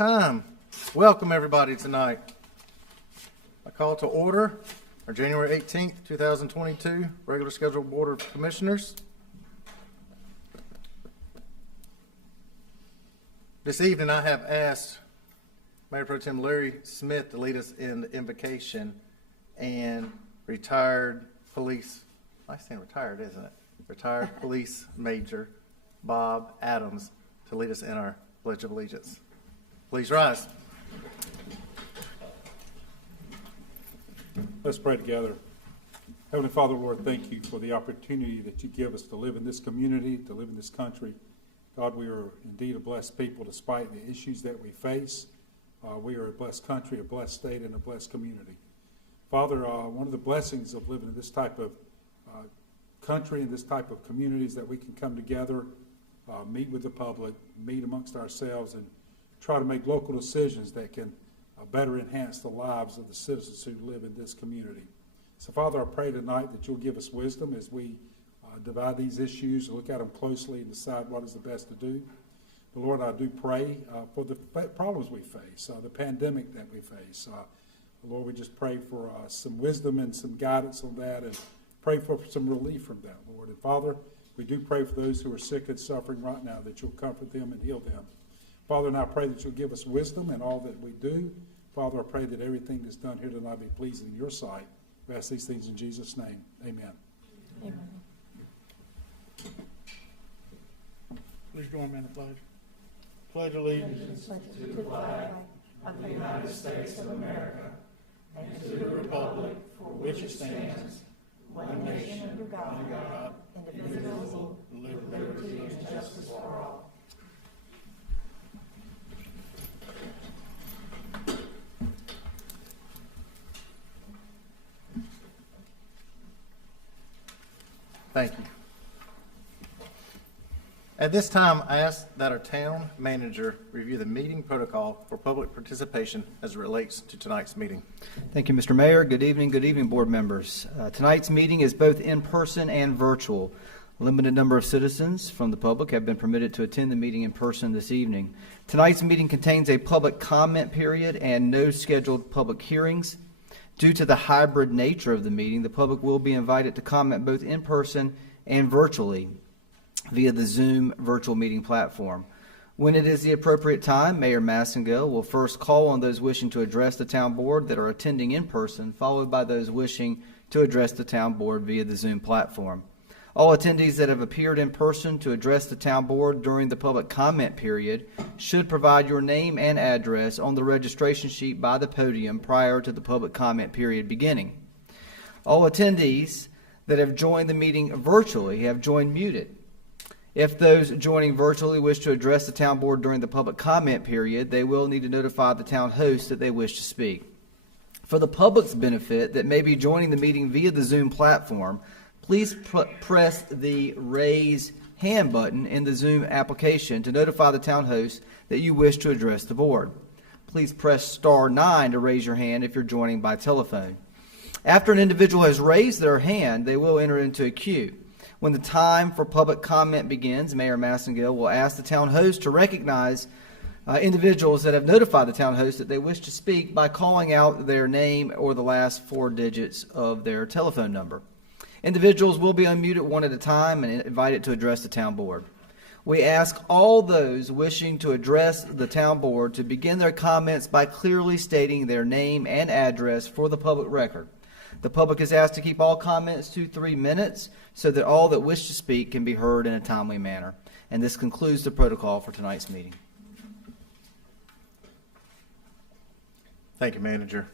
time. Welcome everybody tonight. I call to order our January 18th, 2022 regular scheduled Board of Commissioners. This evening I have asked Mayor Pro Tem Larry Smith to lead us in the invocation and retired police, I stand retired, isn't it? Retired police major Bob Adams to lead us in our Pledge of Allegiance. Please rise. Let's pray together. Heavenly Father, Lord, thank you for the opportunity that you give us to live in this community, to live in this country. God, we are indeed a blessed people despite the issues that we face. We are a blessed country, a blessed state, and a blessed community. Father, one of the blessings of living in this type of country and this type of community is that we can come together, meet with the public, meet amongst ourselves, and try to make local decisions that can better enhance the lives of the citizens who live in this community. So, Father, I pray tonight that you'll give us wisdom as we divide these issues, look at them closely, and decide what is the best to do. But, Lord, I do pray for the problems we face, the pandemic that we face. Lord, we just pray for some wisdom and some guidance on that, and pray for some relief from that, Lord. And, Father, we do pray for those who are sick and suffering right now, that you'll comfort them and heal them. Father, and I pray that you'll give us wisdom in all that we do. Father, I pray that everything that's done here tonight be pleasing in your sight. We ask these things in Jesus' name. Amen. Amen. Please join me in the pledge. Pledge allegiance To the flag of the United States of America and to the republic for which it stands, one nation under God, indivisible, with liberty and justice for all. Thank you. At this time, I ask that our town manager review the meeting protocol for public participation as it relates to tonight's meeting. Thank you, Mr. Mayor. Good evening, board members. Tonight's meeting is both in person and virtual. A limited number of citizens from the public have been permitted to attend the meeting in person this evening. Tonight's meeting contains a public comment period and no scheduled public hearings. Due to the hybrid nature of the meeting, the public will be invited to comment both in person and virtually via the Zoom virtual meeting platform. When it is the appropriate time, Mayor Massengill will first call on those wishing to address the town board that are attending in person, followed by those wishing to address the town board via the Zoom platform. All attendees that have appeared in person to address the town board during the public comment period should provide your name and address on the registration sheet by the podium prior to the public comment period beginning. All attendees that have joined the meeting virtually have joined muted. If those joining virtually wish to address the town board during the public comment period, they will need to notify the town host that they wish to speak. For the public's benefit that may be joining the meeting via the Zoom platform, please press the raise hand button in the Zoom application to notify the town host that you wish to address the board. Please press *9 to raise your hand if you're joining by telephone. After an individual has raised their hand, they will enter into a queue. When the time for public comment begins, Mayor Massengill will ask the town host to recognize individuals that have notified the town host that they wish to speak by calling out their name or the last 4 digits of their telephone number. Individuals will be unmuted one at a time and invited to address the town board. We ask all those wishing to address the town board to begin their comments by clearly stating their name and address for the public record. The public is asked to keep all comments to 3 minutes so that all that wish to speak can be heard in a timely manner. And this concludes the protocol for tonight's meeting. Thank you, Manager.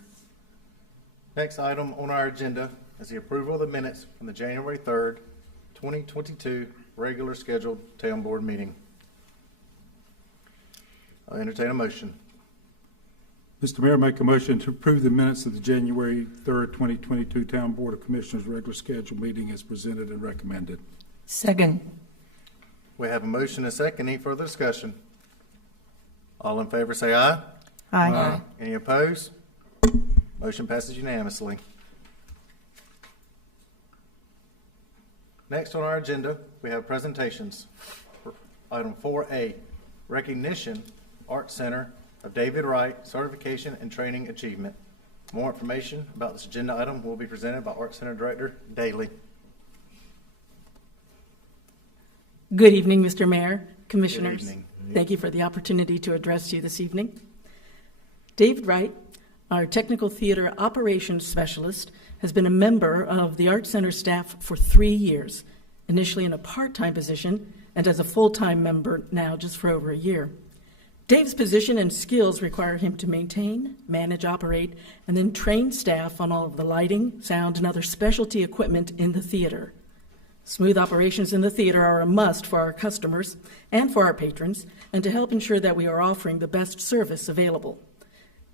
Next item on our agenda is the approval of the minutes from the January 3rd, 2022 regular scheduled town board meeting. I'll entertain a motion. Mr. Mayor, make a motion to approve the minutes of the January 3rd, 2022 Town Board of Commissioners regular scheduled meeting as presented and recommended. Second. We have a motion and a second. Any further discussion? All in favor say aye. Aye. Any opposed? Motion passes unanimously. Next on our agenda, we have presentations. Item 4A, Recognition Art Center of David Wright, Certification and Training Achievement. More information about this agenda item will be presented by Art Center Director Daly. Good evening, Mr. Mayor, Commissioners. Good evening. Thank you for the opportunity to address you this evening. David Wright, our Technical Theater Operations Specialist, has been a member of the Art Center staff for 3 years, initially in a part-time position and as a full-time member now just for over a year. Dave's position and skills require him to maintain, manage, operate, and then train staff on all of the lighting, sound, and other specialty equipment in the theater. Smooth operations in the theater are a must for our customers and for our patrons, and to help ensure that we are offering the best service available.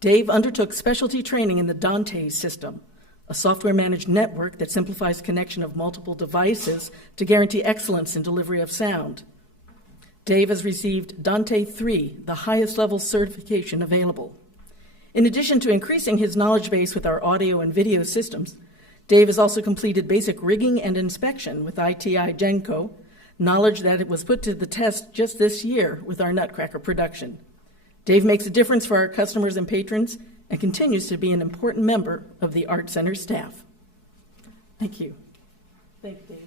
Dave undertook specialty training in the Dante system, a software-managed network that simplifies connection of multiple devices to guarantee excellence in delivery of sound. Dave has received Dante 3, the highest level certification available. In addition to increasing his knowledge base with our audio and video systems, Dave has also completed basic rigging and inspection with ITI Genco, knowledge that it was put to the test just this year with our Nutcracker production. Dave makes a difference for our customers and patrons and continues to be an important member of the Art Center staff. Thank you. Thank you, Dave.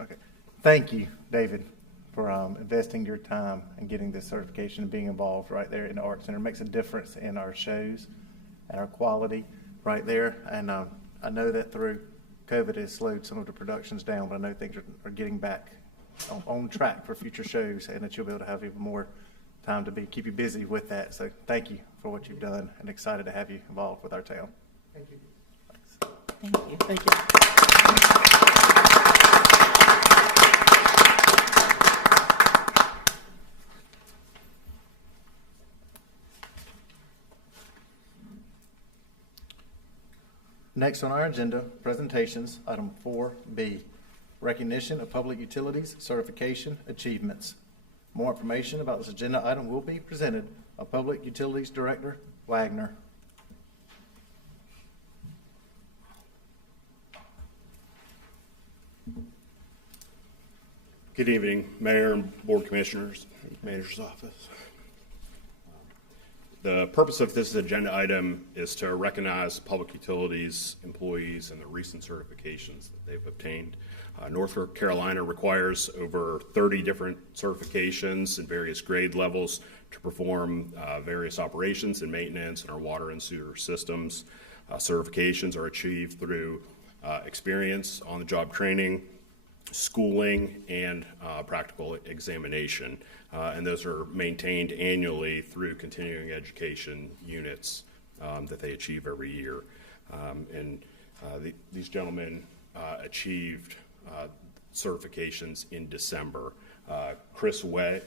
Okay. Thank you, David, for investing your time and getting this certification and being involved right there in the Art Center. It makes a difference in our shows and our quality right there. And I know that through COVID has slowed some of the productions down, but I know things are getting back on track for future shows, and that you'll be able to have even more time to keep you busy with that. So thank you for what you've done, and excited to have you involved with our town. Thank you. Thanks. Thank you. Thank you. Next on our agenda, presentations, item 4B, recognition of public utilities certification achievements. More information about this agenda item will be presented by Public Utilities Director Wagner. Good evening, Mayor and Board Commissioners, Manager's Office. The purpose of this agenda item is to recognize public utilities employees and the recent certifications that they've obtained. North Carolina requires over 30 different certifications in various grade levels to perform various operations and maintenance in our water and sewer systems. Certifications are achieved through experience, on-the-job training, schooling, and practical examination. And those are maintained annually through continuing education units that they achieve every year. These gentlemen achieved certifications in December. Chris Way,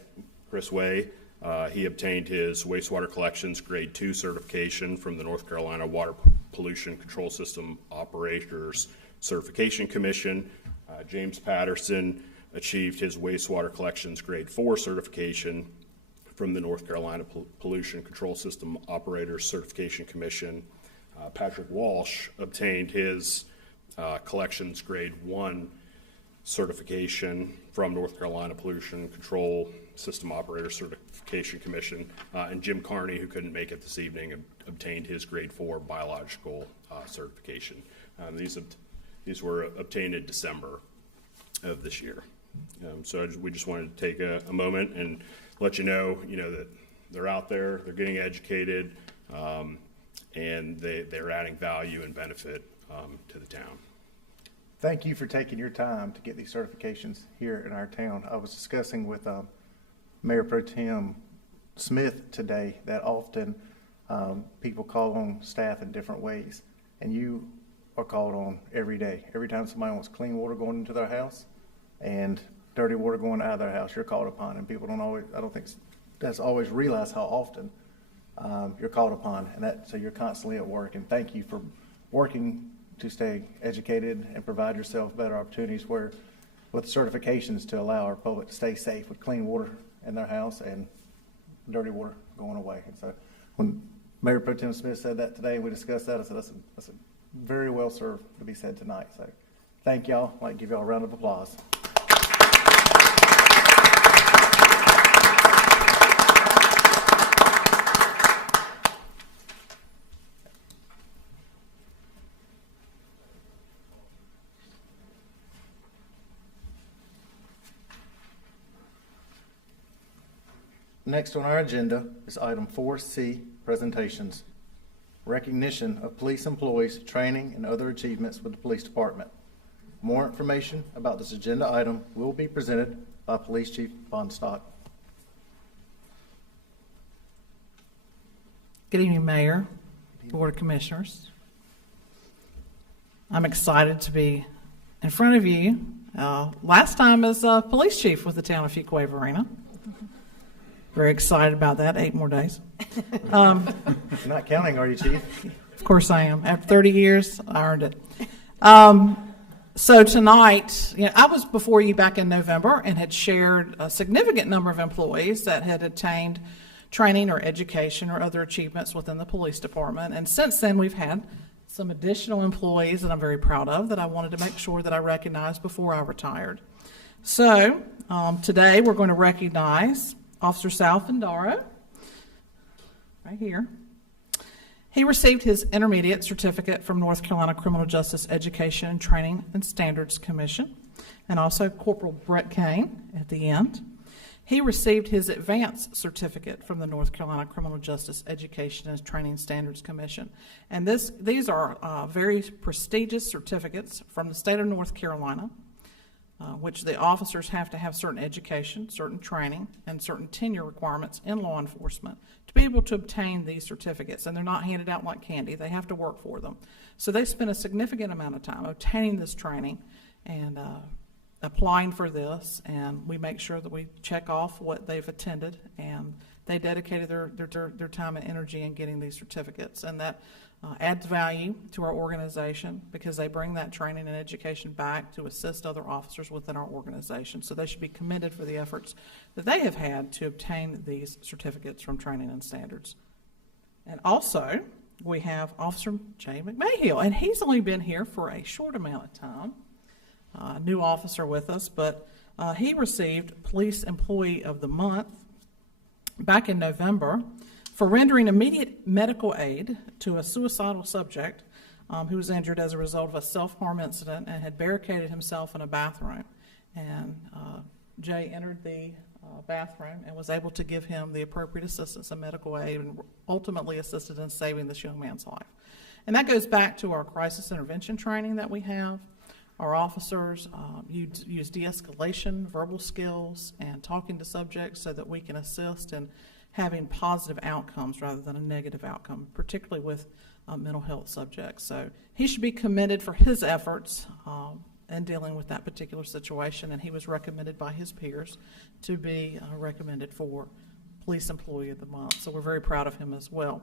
he obtained his wastewater collections grade 2 certification from the North Carolina Water Pollution Control System Operators Certification Commission. James Patterson achieved his wastewater collections grade 4 certification from the North Carolina Pollution Control System Operators Certification Commission. Patrick Walsh obtained his collections grade 1 certification from North Carolina Pollution Control System Operators Certification Commission. And Jim Carney, who couldn't make it this evening, obtained his grade 4 biological certification. These were obtained in December of this year. So we just wanted to take a moment and let you know that they're out there, they're getting educated, and they're adding value and benefit to the town. Thank you for taking your time to get these certifications here in our town. I was discussing with Mayor Pro Tem Smith today that often people call on staff in different ways, and you are called on every day. Every time somebody wants clean water going into their house and dirty water going out of their house, you're called upon, and people I don't think that's always realize how often you're called upon, and so you're constantly at work. And thank you for working to stay educated and provide yourself better opportunities with certifications to allow our public to stay safe with clean water in their house and dirty water going away. And so when Mayor Pro Tem Smith said that today, we discussed that, I said that's a very well served to be said tonight. So thank y'all. I'd like to give y'all a round of applause. next on our agenda is item 4C, presentations. Recognition of police employees' training and other achievements with the police department. More information about this agenda item will be presented by Police Chief Bonstock. Good evening, Mayor, Board of Commissioners. I'm excited to be in front of you. Last time as police chief with the town of Fuquay-Varina. Very excited about that. 8 more days. You're not counting, are you, Chief? Of course I am. After 30 years, I earned it. So tonight, I was before you back in November and had shared a significant number of employees that had attained training or education or other achievements within the police department. And since then, we've had some additional employees that I'm very proud of that I wanted to make sure that I recognized before I retired. So today we're going to recognize Officer Sal Findaro, right here. He received his intermediate certificate from North Carolina Criminal Justice Education and Training and Standards Commission, and also Corporal Brett Kane at the end. He received his advanced certificate from the North Carolina Criminal Justice Education and Training Standards Commission. And these are very prestigious certificates from the state of North Carolina, which the officers have to have certain education, certain training, and certain tenure requirements in law enforcement to be able to obtain these certificates. And they're not handed out like candy. They have to work for them. So they spend a significant amount of time obtaining this training and applying for this, and we make sure that we check off what they've attended, and they dedicated their time and energy in getting these certificates, and that adds value to our organization because they bring that training and education back to assist other officers within our organization. So they should be commended for the efforts that they have had to obtain these certificates from Training and Standards. And also, we have Officer J. Mcmahill, and he's only been here for a short amount of time. New officer with us, but he received Police Employee of the Month back in November for rendering immediate medical aid to a suicidal subject who was injured as a result of a self-harm incident and had barricaded himself in a bathroom. And Jay entered the bathroom and was able to give him the appropriate assistance and medical aid and ultimately assisted in saving this young man's life. And that goes back to our crisis intervention training that we have. Our officers use de-escalation, verbal skills, and talking to subjects so that we can assist in having positive outcomes rather than a negative outcome, particularly with mental health subjects. So he should be commended for his efforts in dealing with that particular situation, and he was recommended by his peers to be recommended for Police Employee of the Month. So we're very proud of him as well.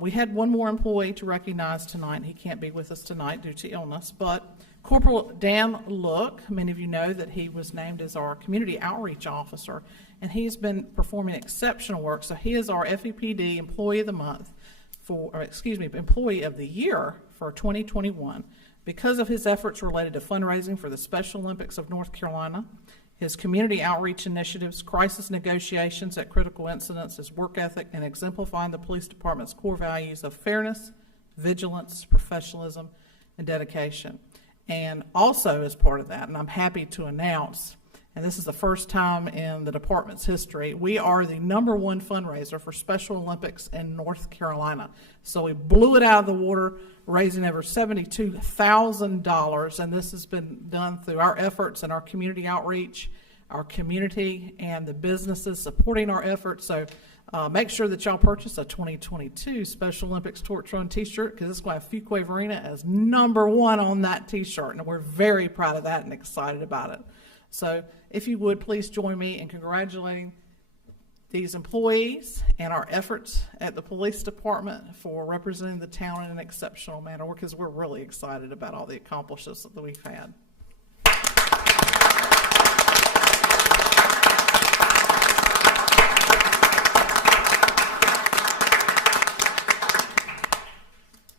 We had one more employee to recognize tonight. He can't be with us tonight due to illness, but Corporal Dan Look, many of you know that he was named as our Community Outreach Officer, and he's been performing exceptional work. So he is our FEPD Employee of the Month Employee of the Year for 2021 because of his efforts related to fundraising for the Special Olympics of North Carolina, his community outreach initiatives, crisis negotiations at critical incidents, his work ethic, and exemplifying the police department's core values of fairness, vigilance, professionalism, and dedication. And also as part of that, and I'm happy to announce, and this is the first time in the department's history, we are the #1 fundraiser for Special Olympics in North Carolina. So we blew it out of the water, raising over $72,000, and this has been done through our efforts and our community outreach, our community, and the businesses supporting our efforts. So make sure that y'all purchase a 2022 Special Olympics Torch Run t-shirt because it's going to have Fuquay-Varina as #1 on that t-shirt, and we're very proud of that and excited about it. So if you would, please join me in congratulating these employees and our efforts at the police department for representing the town in an exceptional manner because we're really excited about all the accomplishments that we've had.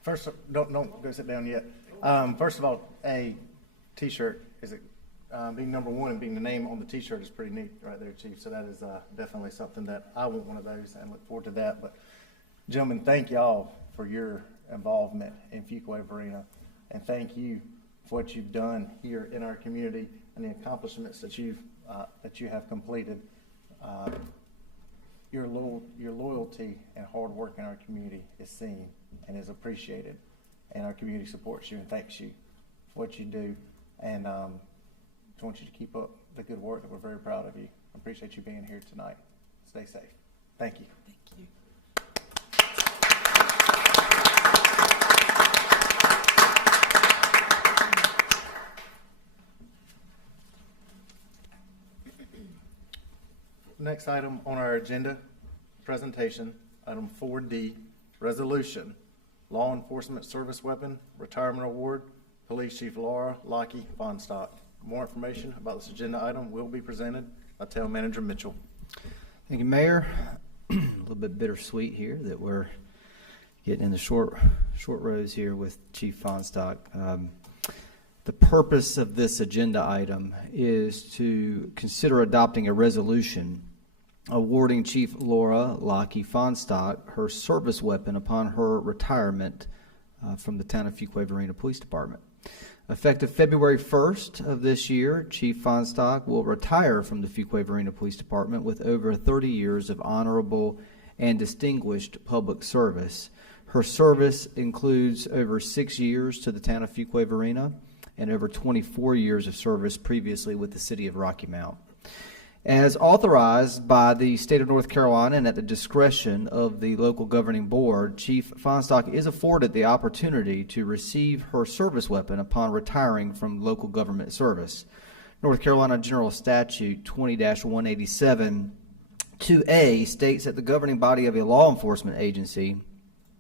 First, don't go sit down yet. First of all, a t-shirt is it being #1 and being the name on the t-shirt is pretty neat right there, Chief. So that is definitely something that I want one of those and look forward to that. But gentlemen, thank y'all for your involvement in Fuquay-Varina, and thank you for what you've done here in our community and the accomplishments that you have completed. your loyalty and hard work in our community is seen and is appreciated, and our community supports you and thanks you for what you do. And just want you to keep up the good work that we're very proud of you. I appreciate you being here tonight. Stay safe. Thank you. Thank you. Next item on our agenda, presentation, item 4D, resolution, law enforcement service weapon, retirement award, Police Chief Laura Lockie Vonstock. More information about this agenda item will be presented by Town Manager Mitchell. Thank you, Mayor. A little bit bittersweet here that we're getting in the short rows here with Chief Vonstock. The purpose of this agenda item is to consider adopting a resolution awarding Chief Laura Lockie Vonstock her service weapon upon her retirement from the town of Fuquay-Varina Police Department. Effective February 1st of this year, Chief Vonstock will retire from the Fuquay-Varina Police Department with over 30 years of honorable and distinguished public service. Her service includes over 6 years to the town of Fuquay-Varina and over 24 years of service previously with the city of Rocky Mount. As authorized by the state of North Carolina and at the discretion of the local governing board, Chief Vonstock is afforded the opportunity to receive her service weapon upon retiring from local government service. North Carolina General Statute 20-187 2A states that the governing body of a law enforcement agency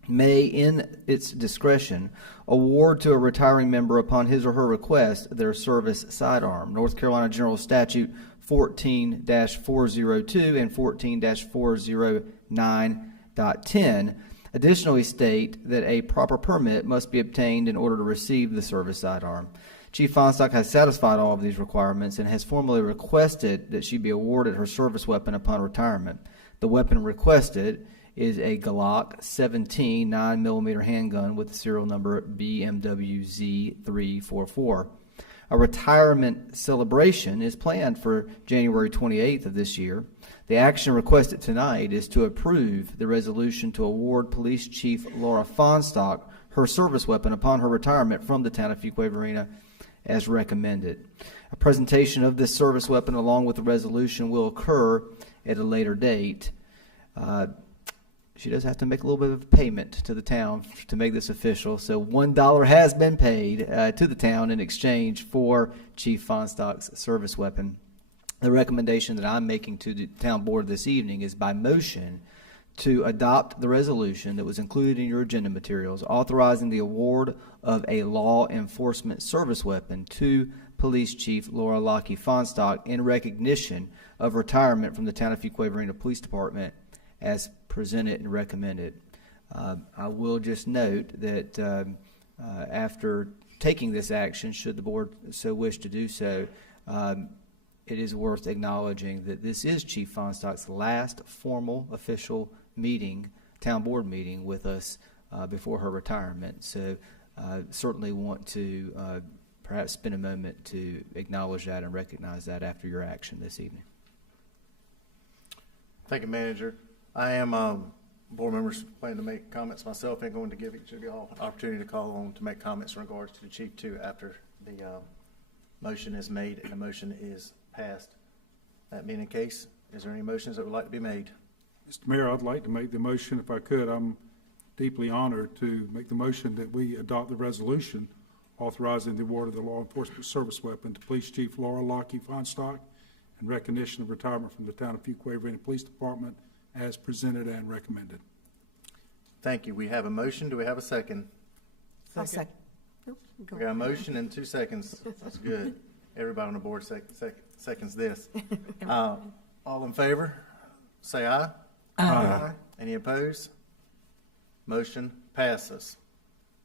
may, in its discretion, award to a retiring member upon his or her request their service sidearm. North Carolina General Statute 14-402 and 14-409.10 additionally state that a proper permit must be obtained in order to receive the service sidearm. Chief Vonstock has satisfied all of these requirements and has formally requested that she be awarded her service weapon upon retirement. The weapon requested is a Glock 17 9mm handgun with the serial number BMWZ344. A retirement celebration is planned for January 28th of this year. The action requested tonight is to approve the resolution to award Police Chief Laura Vonstock her service weapon upon her retirement from the town of Fuquay-Varina as recommended. A presentation of this service weapon along with the resolution will occur at a later date. She does have to make a little bit of a payment to the town to make this official. So $1 has been paid to the town in exchange for Chief Vonstock's service weapon. The recommendation that I'm making to the town board this evening is by motion to adopt the resolution that was included in your agenda materials authorizing the award of a law enforcement service weapon to Police Chief Laura Lockie Vonstock in recognition of retirement from the town of Fuquay-Varina Police Department as presented and recommended. I will just note that after taking this action, should the board so wish to do so, it is worth acknowledging that this is Chief Vonstock's last formal official meeting, town board meeting with us before her retirement. So certainly want to perhaps spend a moment to acknowledge that and recognize that after your action this evening. Thank you, Manager. I am board members planning to make comments myself and going to give each of you all an opportunity to call on to make comments in regards to the chief too after the motion is made and the motion is passed. That being the case, is there any motions that would like to be made? Mr. Mayor, I'd like to make the motion if I could. I'm deeply honored to make the motion that we adopt the resolution authorizing the award of the law enforcement service weapon to Police Chief Laura Lockie Vonstock in recognition of retirement from the town of Fuquay-Varina Police Department as presented and recommended. Thank you. We have a motion. Do we have a second? I'll second. We got a motion in 2 seconds. That's good. Everybody on the board seconds this. All in favor, say aye. Aye. Any opposed? Motion passes.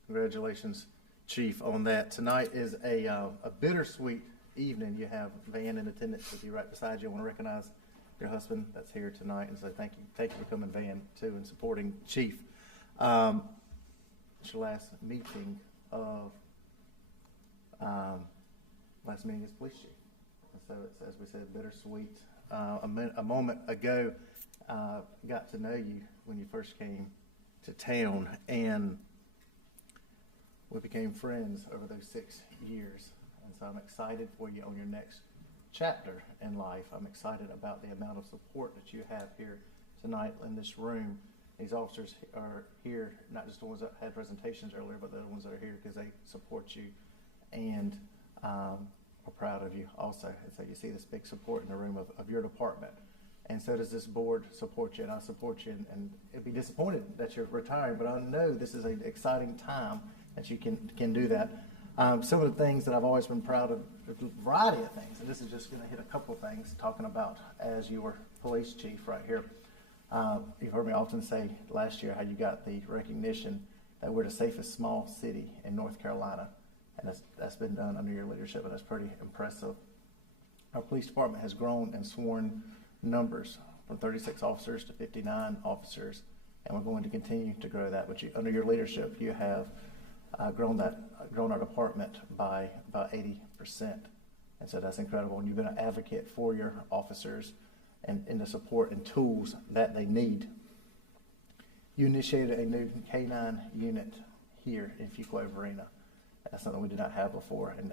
Congratulations, Chief, on that. Tonight is a bittersweet evening. You have Van in attendance with you right beside you. I want to recognize your husband that's here tonight and say thank you. Thank you for coming, Van, too, and supporting Chief. It's your last meeting of last meeting as police chief. And so it's, as we said, bittersweet. A moment ago, got to know you when you first came to town, and we became friends over those 6 years. And so I'm excited for you on your next chapter in life. I'm excited about the amount of support that you have here tonight in this room. These officers are here, not just the ones that had presentations earlier, but the ones that are here because they support you and are proud of you also. And so you see this big support in the room of your department. And so does this board support you, and I support you. And it'd be disappointed that you're retiring, but I know this is an exciting time that you can do that. Some of the things that I've always been proud of, a variety of things, and this is just going to hit a couple of things, talking about as your police chief right here. You've heard me often say last year how you got the recognition that we're the safest small city in North Carolina, and that's been done under your leadership, and that's pretty impressive. Our police department has grown in sworn numbers from 36 officers to 59 officers, and we're going to continue to grow that. But under your leadership, you have grown our department by about 80%, and so that's incredible. And you've been an advocate for your officers and in the support and tools that they need. You initiated a new K-9 unit here in Fuquay-Varina. That's something we did not have before, and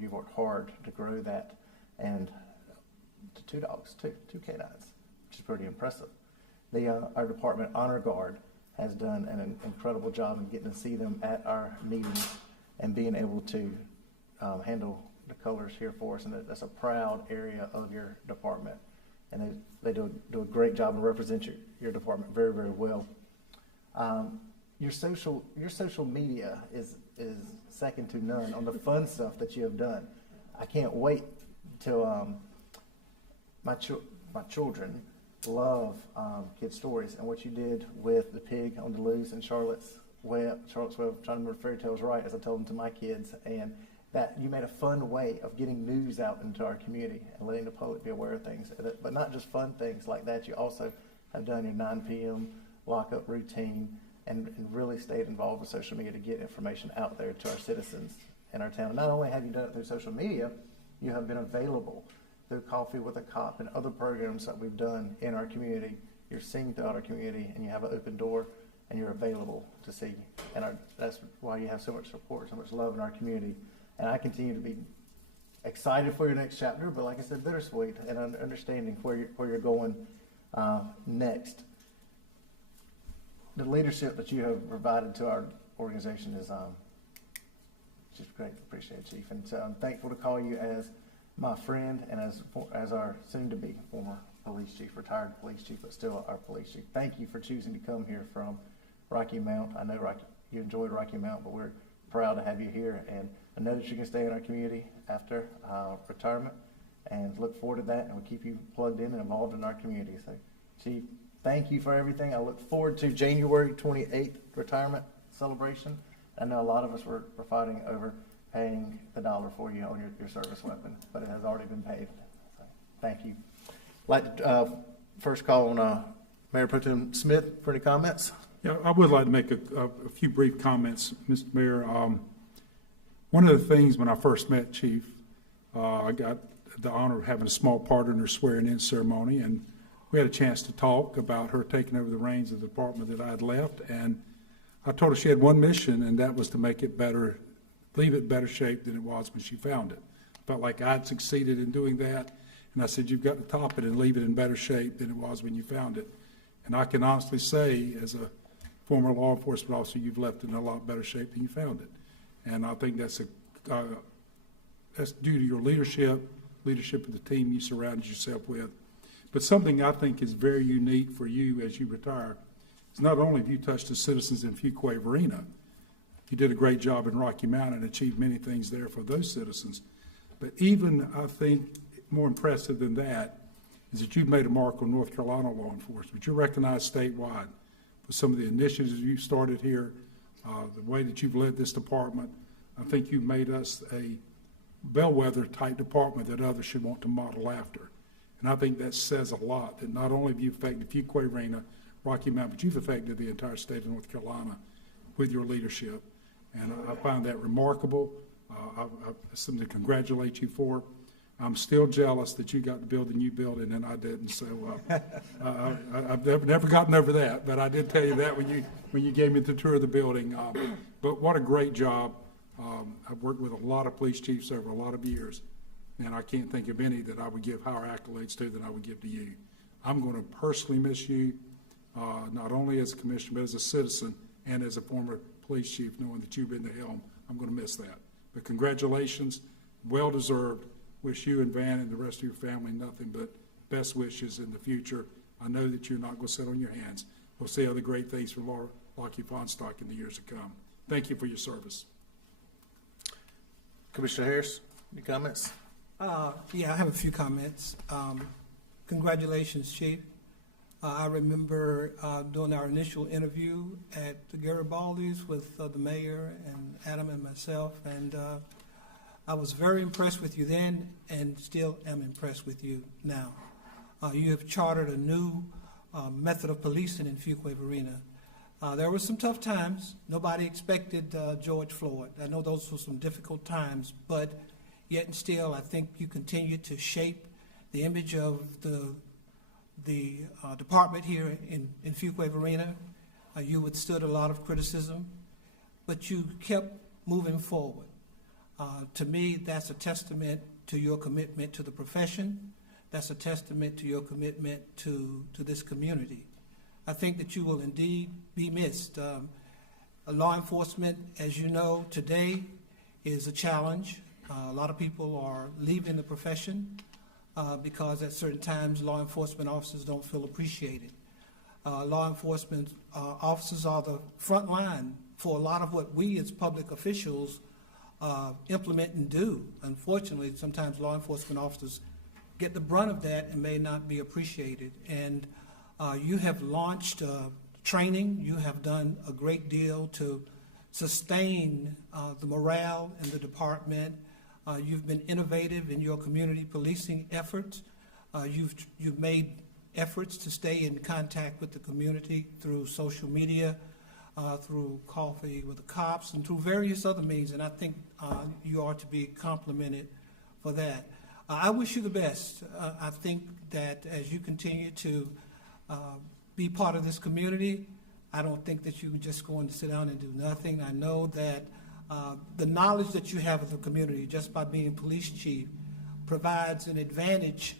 you've worked hard to grow that, and to 2 dogs, two K-9s, which is pretty impressive. Our department honor guard has done an incredible job in getting to see them at our meetings and being able to handle the colors here for us, and that's a proud area of your department. And they do a great job and represent your department very, very well. Your social media is second to none on the fun stuff that you have done. I can't wait till my children love kid stories, and what you did with the pig on the loose and Charlotte's Web, trying to remember fairy tales right as I told them to my kids, and that you made a fun way of getting news out into our community and letting the public be aware of things. But not just fun things like that, you also have done your 9 p.m. lockup routine and really stayed involved with social media to get information out there to our citizens in our town. Not only have you done it through social media, you have been available through Coffee with a Cop and other programs that we've done in our community. You're seen throughout our community, and you have an open door, and you're available to see. And that's why you have so much support, so much love in our community. And I continue to be excited for your next chapter, but like I said, bittersweet and understanding where you're going next. The leadership that you have provided to our organization is just great. Appreciate it, Chief. And so I'm thankful to call you as my friend and as our soon-to-be former police chief, retired police chief, but still our police chief. Thank you for choosing to come here from Rocky Mount. I know you enjoyed Rocky Mount, but we're proud to have you here, and I know that you can stay in our community after retirement, and look forward to that, and we'll keep you plugged in and involved in our community. So, Chief, thank you for everything. I look forward to January 28th retirement celebration. I know a lot of us were fighting over paying the dollar for you on your service weapon, but it has already been paid. So, thank you. I'd like to first call on Mayor Pro Tem Smith for any comments. Yeah, I would like to make a few brief comments, Mr. Mayor. One of the things when I first met Chief, I got the honor of having a small part in her swearing-in ceremony, and we had a chance to talk about her taking over the reins of the department that I had left, and I told her she had one mission, and that was to make it better, leave it in better shape than it was when she found it. I felt like I'd succeeded in doing that, and I said, you've got to top it and leave it in better shape than it was when you found it. And I can honestly say, as a former law enforcement officer, you've left it in a lot better shape than you found it. And I think that's due to your leadership of the team you surrounded yourself with. But something I think is very unique for you as you retire is not only have you touched the citizens in Fuquay-Varina, you did a great job in Rocky Mount and achieved many things there for those citizens, but even I think more impressive than that is that you've made a mark on North Carolina law enforcement. You're recognized statewide for some of the initiatives you've started here, the way that you've led this department. I think you've made us a bellwether-type department that others should want to model after. And I think that says a lot, that not only have you affected Fuquay-Varina, Rocky Mount, but you've affected the entire state of North Carolina with your leadership. And I find that remarkable. Something to congratulate you for. I'm still jealous that you got to build a new building and I didn't. So I've never gotten over that. But I did tell you that when you gave me the tour of the building. But what a great job. I've worked with a lot of police chiefs over a lot of years, and I can't think of any that I would give higher accolades to than I would give to you. I'm going to personally miss you, not only as a commissioner, but as a citizen and as a former police chief, knowing that you've been the helm. I'm going to miss that. But congratulations, well deserved. Wish you and Van and the rest of your family nothing but best wishes in the future. I know that you're not going to sit on your hands. We'll see other great things from Lockie Fonstock in the years to come. Thank you for your service. Commissioner Harris, any comments? Yeah, I have a few comments. Congratulations, Chief. I remember doing our initial interview at the Garibaldi's with the mayor and Adam and myself, and I was very impressed with you then and still am impressed with you now. You have chartered a new method of policing in Fuquay-Varina. There were some tough times. Nobody expected George Floyd. I know those were some difficult times, but yet and still I think you continue to shape the image of the department here in Fuquay-Varina. You withstood a lot of criticism, but you kept moving forward. To me, that's a testament to your commitment to the profession. That's a testament to your commitment to this community. I think that you will indeed be missed. Law enforcement, as you know, today is a challenge. A lot of people are leaving the profession because at certain times law enforcement officers don't feel appreciated. Law enforcement officers are the front line for a lot of what we as public officials implement and do. Unfortunately, sometimes law enforcement officers get the brunt of that and may not be appreciated. And you have launched training. You have done a great deal to sustain the morale in the department. You've been innovative in your community policing efforts. You've made efforts to stay in contact with the community through social media, through Coffee with the Cops, and through various other means, and I think you are to be complimented for that. I wish you the best. I think that as you continue to be part of this community, I don't think that you're just going to sit down and do nothing. I know that the knowledge that you have of the community just by being police chief provides an advantage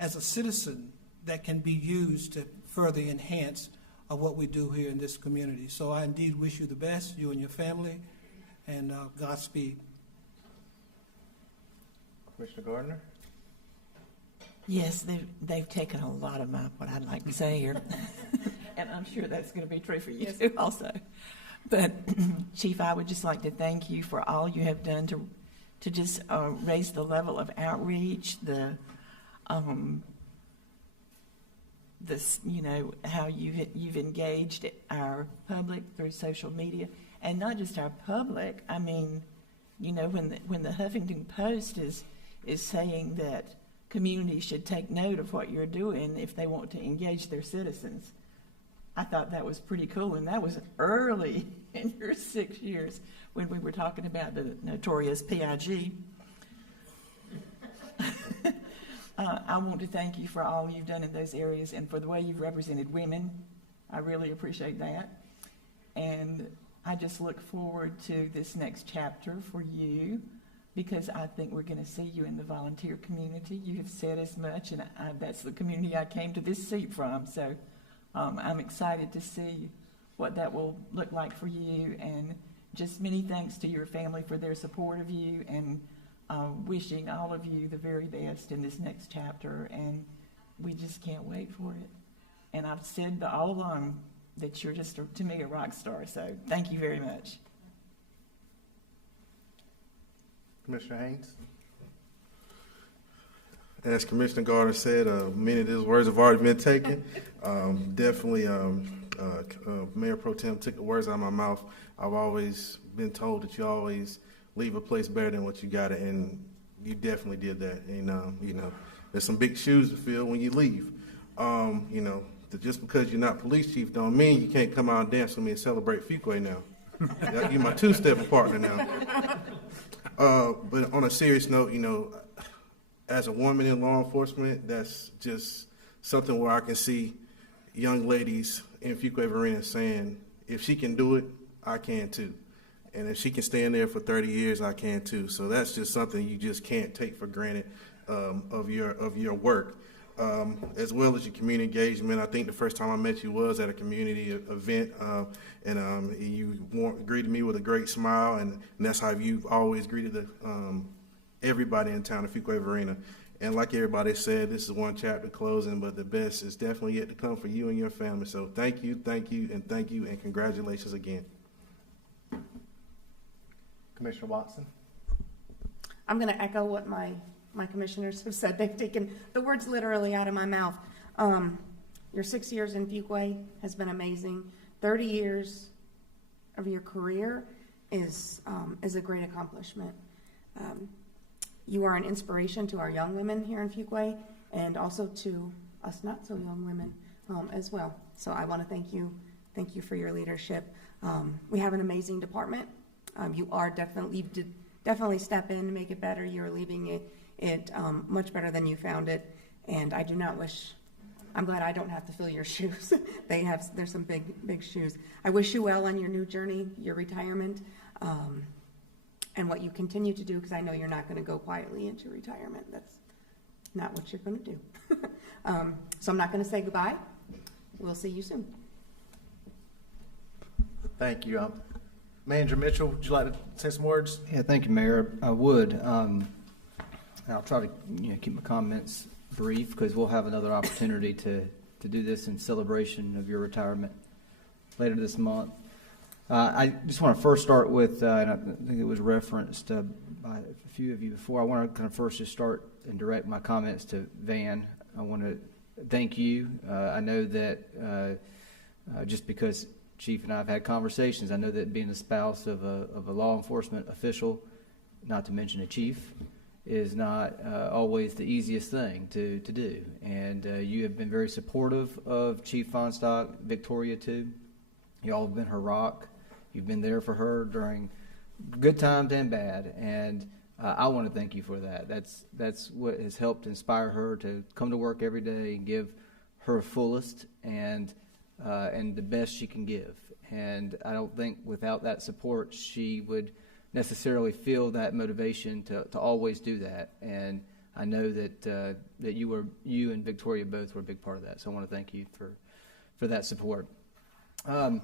as a citizen that can be used to further enhance what we do here in this community. So I indeed wish you the best, you and your family, and Godspeed. Commissioner Gardner? Yes, they've taken a lot of what I'd like to say here, and I'm sure that's going to be true for you too also. But Chief, I would just like to thank you for all you have done to just raise the level of outreach, this, how you've engaged our public through social media, and not just our public. I mean, when the Huffington Post is saying that communities should take note of what you're doing if they want to engage their citizens, I thought that was pretty cool, and that was early in your 6 years when we were talking about the notorious PIG. I want to thank you for all you've done in those areas and for the way you've represented women. I really appreciate that. And I just look forward to this next chapter for you, because I think we're going to see you in the volunteer community. You have said as much, and that's the community I came to this seat from. So I'm excited to see what that will look like for you. And just many thanks to your family for their support of you, and wishing all of you the very best in this next chapter, and we just can't wait for it. And I've said all along that you're just, to me, a rock star, so thank you very much. Commissioner Haynes? As Commissioner Gardner said, many of his words have already been taken. Definitely, Mayor Pro Tem took the words out of my mouth. I've always been told that you always leave a place better than what you got it, and you definitely did that. And there's some big shoes to fill when you leave. Just because you're not police chief don't mean you can't come out and dance with me and celebrate Fuquay now. You're my two-step partner now. But on a serious note, as a woman in law enforcement, that's just something where I can see young ladies in Fuquay-Varina saying, if she can do it, I can too. And if she can stay in there for 30 years, I can too. So that's just something you just can't take for granted of your work. As well as your community engagement. I think the first time I met you was at a community event, and you greeted me with a great smile, and that's how you've always greeted everybody in town of Fuquay-Varina. And like everybody said, this is one chapter closing, but the best is definitely yet to come for you and your family. So thank you, and congratulations again. Commissioner Watson. I'm going to echo what my commissioners have said. They've taken the words literally out of my mouth. Your 6 years in Fuquay has been amazing. 30 years of your career is a great accomplishment. You are an inspiration to our young women here in Fuquay, and also to us not so young women as well. So I want to thank you for your leadership. We have an amazing department. You did definitely step in to make it better. You're leaving it much better than you found it, and I do not wish. I'm glad I don't have to fill your shoes. There's some big shoes. I wish you well on your new journey, your retirement, and what you continue to do, because I know you're not going to go quietly into retirement. That's not what you're going to do. So I'm not going to say goodbye. We'll see you soon. Thank you. Manager Mitchell, would you like to say some words? Yeah, thank you, Mayor. I would. I'll try to keep my comments brief, because we'll have another opportunity to do this in celebration of your retirement later this month. I just want to first start with, and I think it was referenced by a few of you before, I want to kind of first just start and direct my comments to Van. I want to thank you. I know that just because Chief and I have had conversations, I know that being a spouse of a law enforcement official, not to mention a chief, is not always the easiest thing to do. And you have been very supportive of Chief Fonstock, Victoria too. You all have been her rock. You've been there for her during good times and bad. And I want to thank you for that. That's what has helped inspire her to come to work every day and give her fullest and the best she can give. And I don't think without that support she would necessarily feel that motivation to always do that. And I know that you and Victoria both were a big part of that. So I want to thank you for that support. When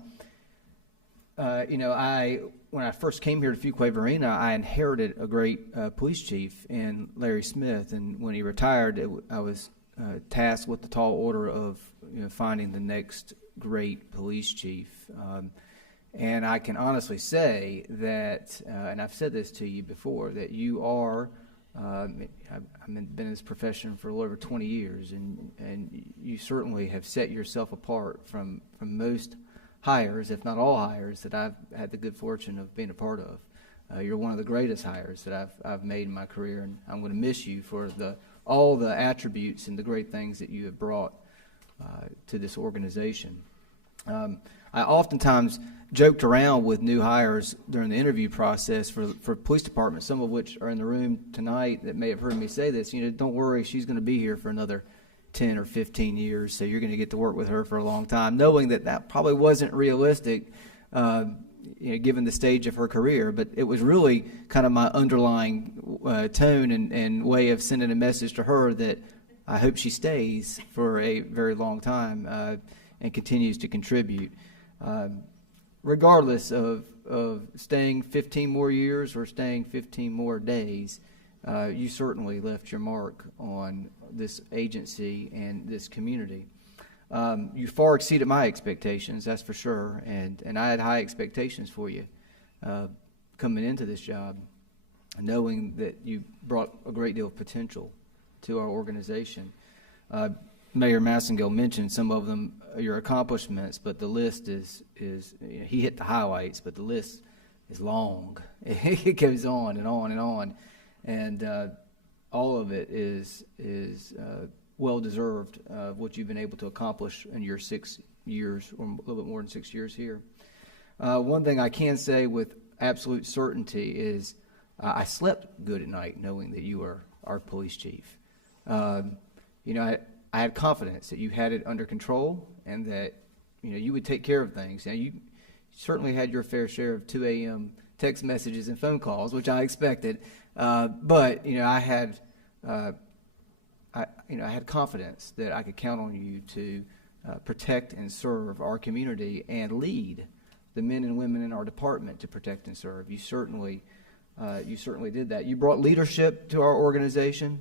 I first came here to Fuquay-Varina, I inherited a great police chief in Larry Smith, and when he retired, I was tasked with the tall order of finding the next great police chief. And I can honestly say that, and I've said this to you before, that you are, I've been in this profession for a little over 20 years, and you certainly have set yourself apart from most hires, if not all hires, that I've had the good fortune of being a part of. You're one of the greatest hires that I've made in my career, and I'm going to miss you for all the attributes and the great things that you have brought to this organization. I oftentimes joked around with new hires during the interview process for police departments, some of which are in the room tonight that may have heard me say this. Don't worry, she's going to be here for another 10 or 15 years, so you're going to get to work with her for a long time, knowing that probably wasn't realistic, given the stage of her career. But it was really kind of my underlying tone and way of sending a message to her that I hope she stays for a very long time and continues to contribute. Regardless of staying 15 more years or staying 15 more days, you certainly left your mark on this agency and this community. You far exceeded my expectations, that's for sure, and I had high expectations for you coming into this job, knowing that you brought a great deal of potential to our organization. Mayor Massengill mentioned some of them, your accomplishments, but the list is he hit the highlights, but the list is long. It goes on and on and on, and all of it is well deserved of what you've been able to accomplish in your 6 years, or a little bit more than 6 years here. One thing I can say with absolute certainty is I slept good at night knowing that you were our police chief. You know, I had confidence that you had it under control and that, you know, you would take care of things. Now, you certainly had your fair share of 2 a.m. text messages and phone calls, which I expected. But, you know, I had confidence that I could count on you to protect and serve our community and lead the men and women in our department to protect and serve. You certainly did that. You brought leadership to our organization,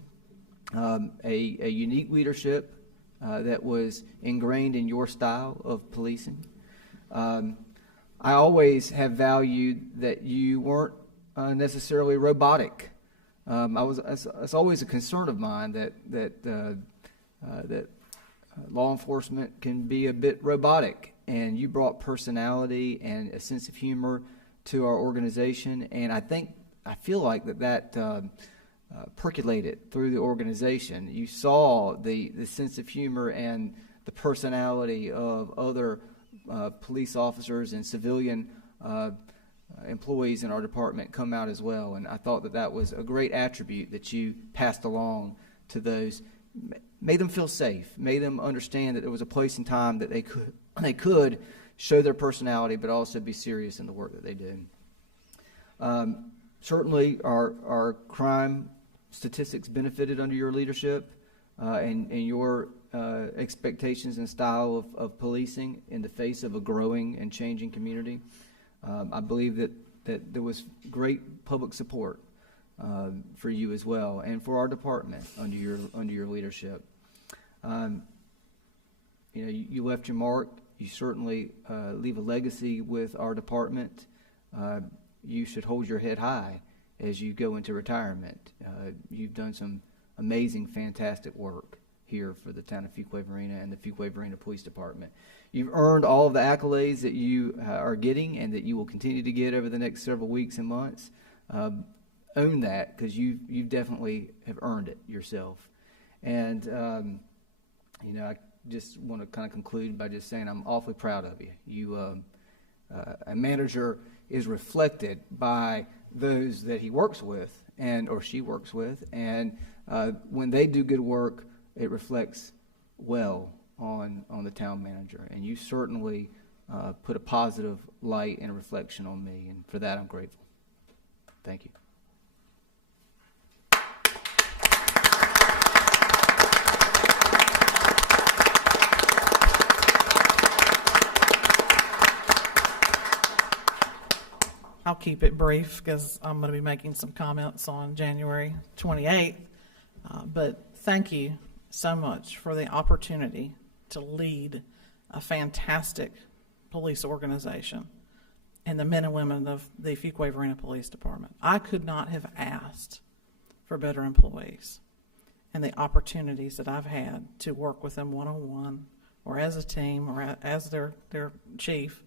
a unique leadership that was ingrained in your style of policing. I always have valued that you weren't necessarily robotic. It's always a concern of mine that law enforcement can be a bit robotic, and you brought personality and a sense of humor to our organization, and I feel like that percolated through the organization. You saw the sense of humor and the personality of other police officers and civilian employees in our department come out as well, and I thought that was a great attribute that you passed along to those, made them feel safe, made them understand that there was a place and time that they could show their personality but also be serious in the work that they did. Certainly our crime statistics benefited under your leadership and your expectations and style of policing in the face of a growing and changing community. I believe that there was great public support for you as well, and for our department under your leadership. You know, you left your mark. You certainly leave a legacy with our department. You should hold your head high as you go into retirement. You've done some amazing, fantastic work here for the town of Fuquay-Varina and the Fuquay-Varina Police Department. You've earned all of the accolades that you are getting and that you will continue to get over the next several weeks and months. Own that, because you definitely have earned it yourself. And, you know, I just want to kind of conclude by just saying I'm awfully proud of you. A manager is reflected by those that he works with or she works with, and when they do good work, it reflects well on the town manager, and you certainly put a positive light and a reflection on me, and for that I'm grateful. Thank you. I'll keep it brief because I'm going to be making some comments on January 28th. But thank you so much for the opportunity to lead a fantastic police organization and the men and women of the Fuquay-Varina Police Department. I could not have asked for better employees, and the opportunities that I've had to work with them one-on-one or as a team or as their chief,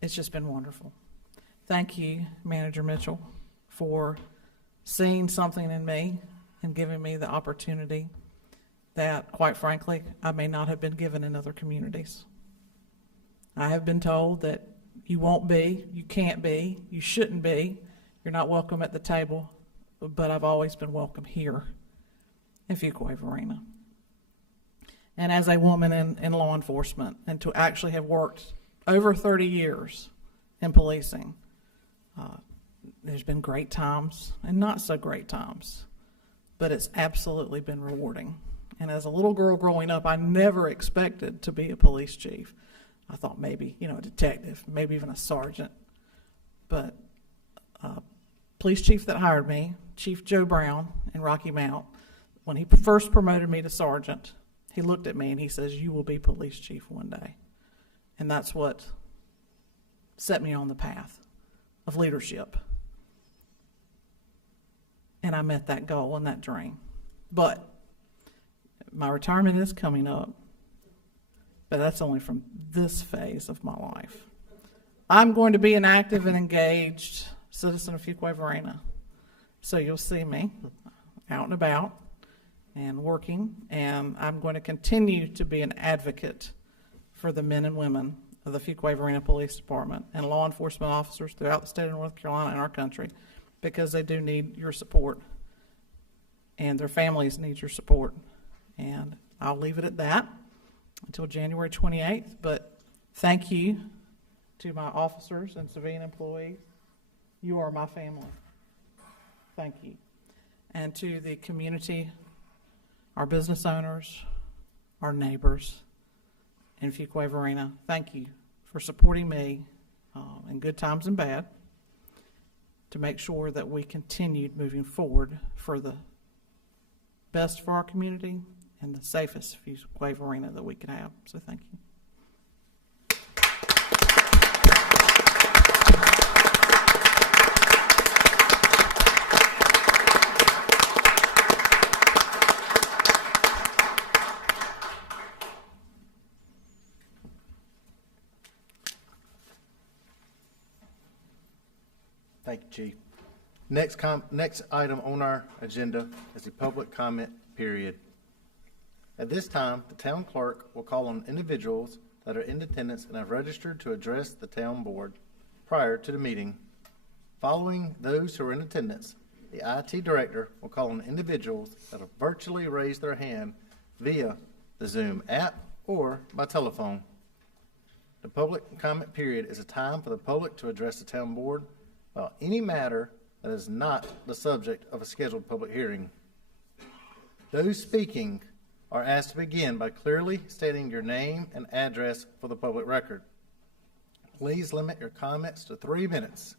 it's just been wonderful. Thank you, Manager Mitchell, for seeing something in me and giving me the opportunity that, quite frankly, I may not have been given in other communities. I have been told that you won't be, you can't be, you shouldn't be, you're not welcome at the table, but I've always been welcome here in Fuquay-Varina. And as a woman in law enforcement, and to actually have worked over 30 years in policing, there's been great times and not so great times, but it's absolutely been rewarding. And as a little girl growing up, I never expected to be a police chief. I thought maybe, a detective, maybe even a sergeant. But police chief that hired me, Chief Joe Brown in Rocky Mount, when he first promoted me to sergeant, he looked at me and he says, "You will be police chief one day." And that's what set me on the path of leadership. And I met that goal and that dream. But my retirement is coming up, but that's only from this phase of my life. I'm going to be an active and engaged citizen of Fuquay-Varina. So you'll see me out and about and working, and I'm going to continue to be an advocate for the men and women of the Fuquay-Varina Police Department and law enforcement officers throughout the state of North Carolina and our country, because they do need your support. and their families need your support. And I'll leave it at that until January 28th. But thank you to my officers and civilian employees. You are my family. Thank you. And to the community, our business owners, our neighbors in Fuquay-Varina, thank you for supporting me in good times and bad to make sure that we continued moving forward for the best for our community and the safest Fuquay-Varina that we could have. So thank you. Thank you, Chief. Next item on our agenda is the public comment period. At this time, the town clerk will call on individuals that are in attendance and have registered to address the town board prior to the meeting. Following those who are in attendance, the IT director will call on individuals that have virtually raised their hand via the Zoom app or by telephone. The public comment period is a time for the public to address the town board about any matter that is not the subject of a scheduled public hearing. Those speaking are asked to begin by clearly stating your name and address for the public record. Please limit your comments to 3 minutes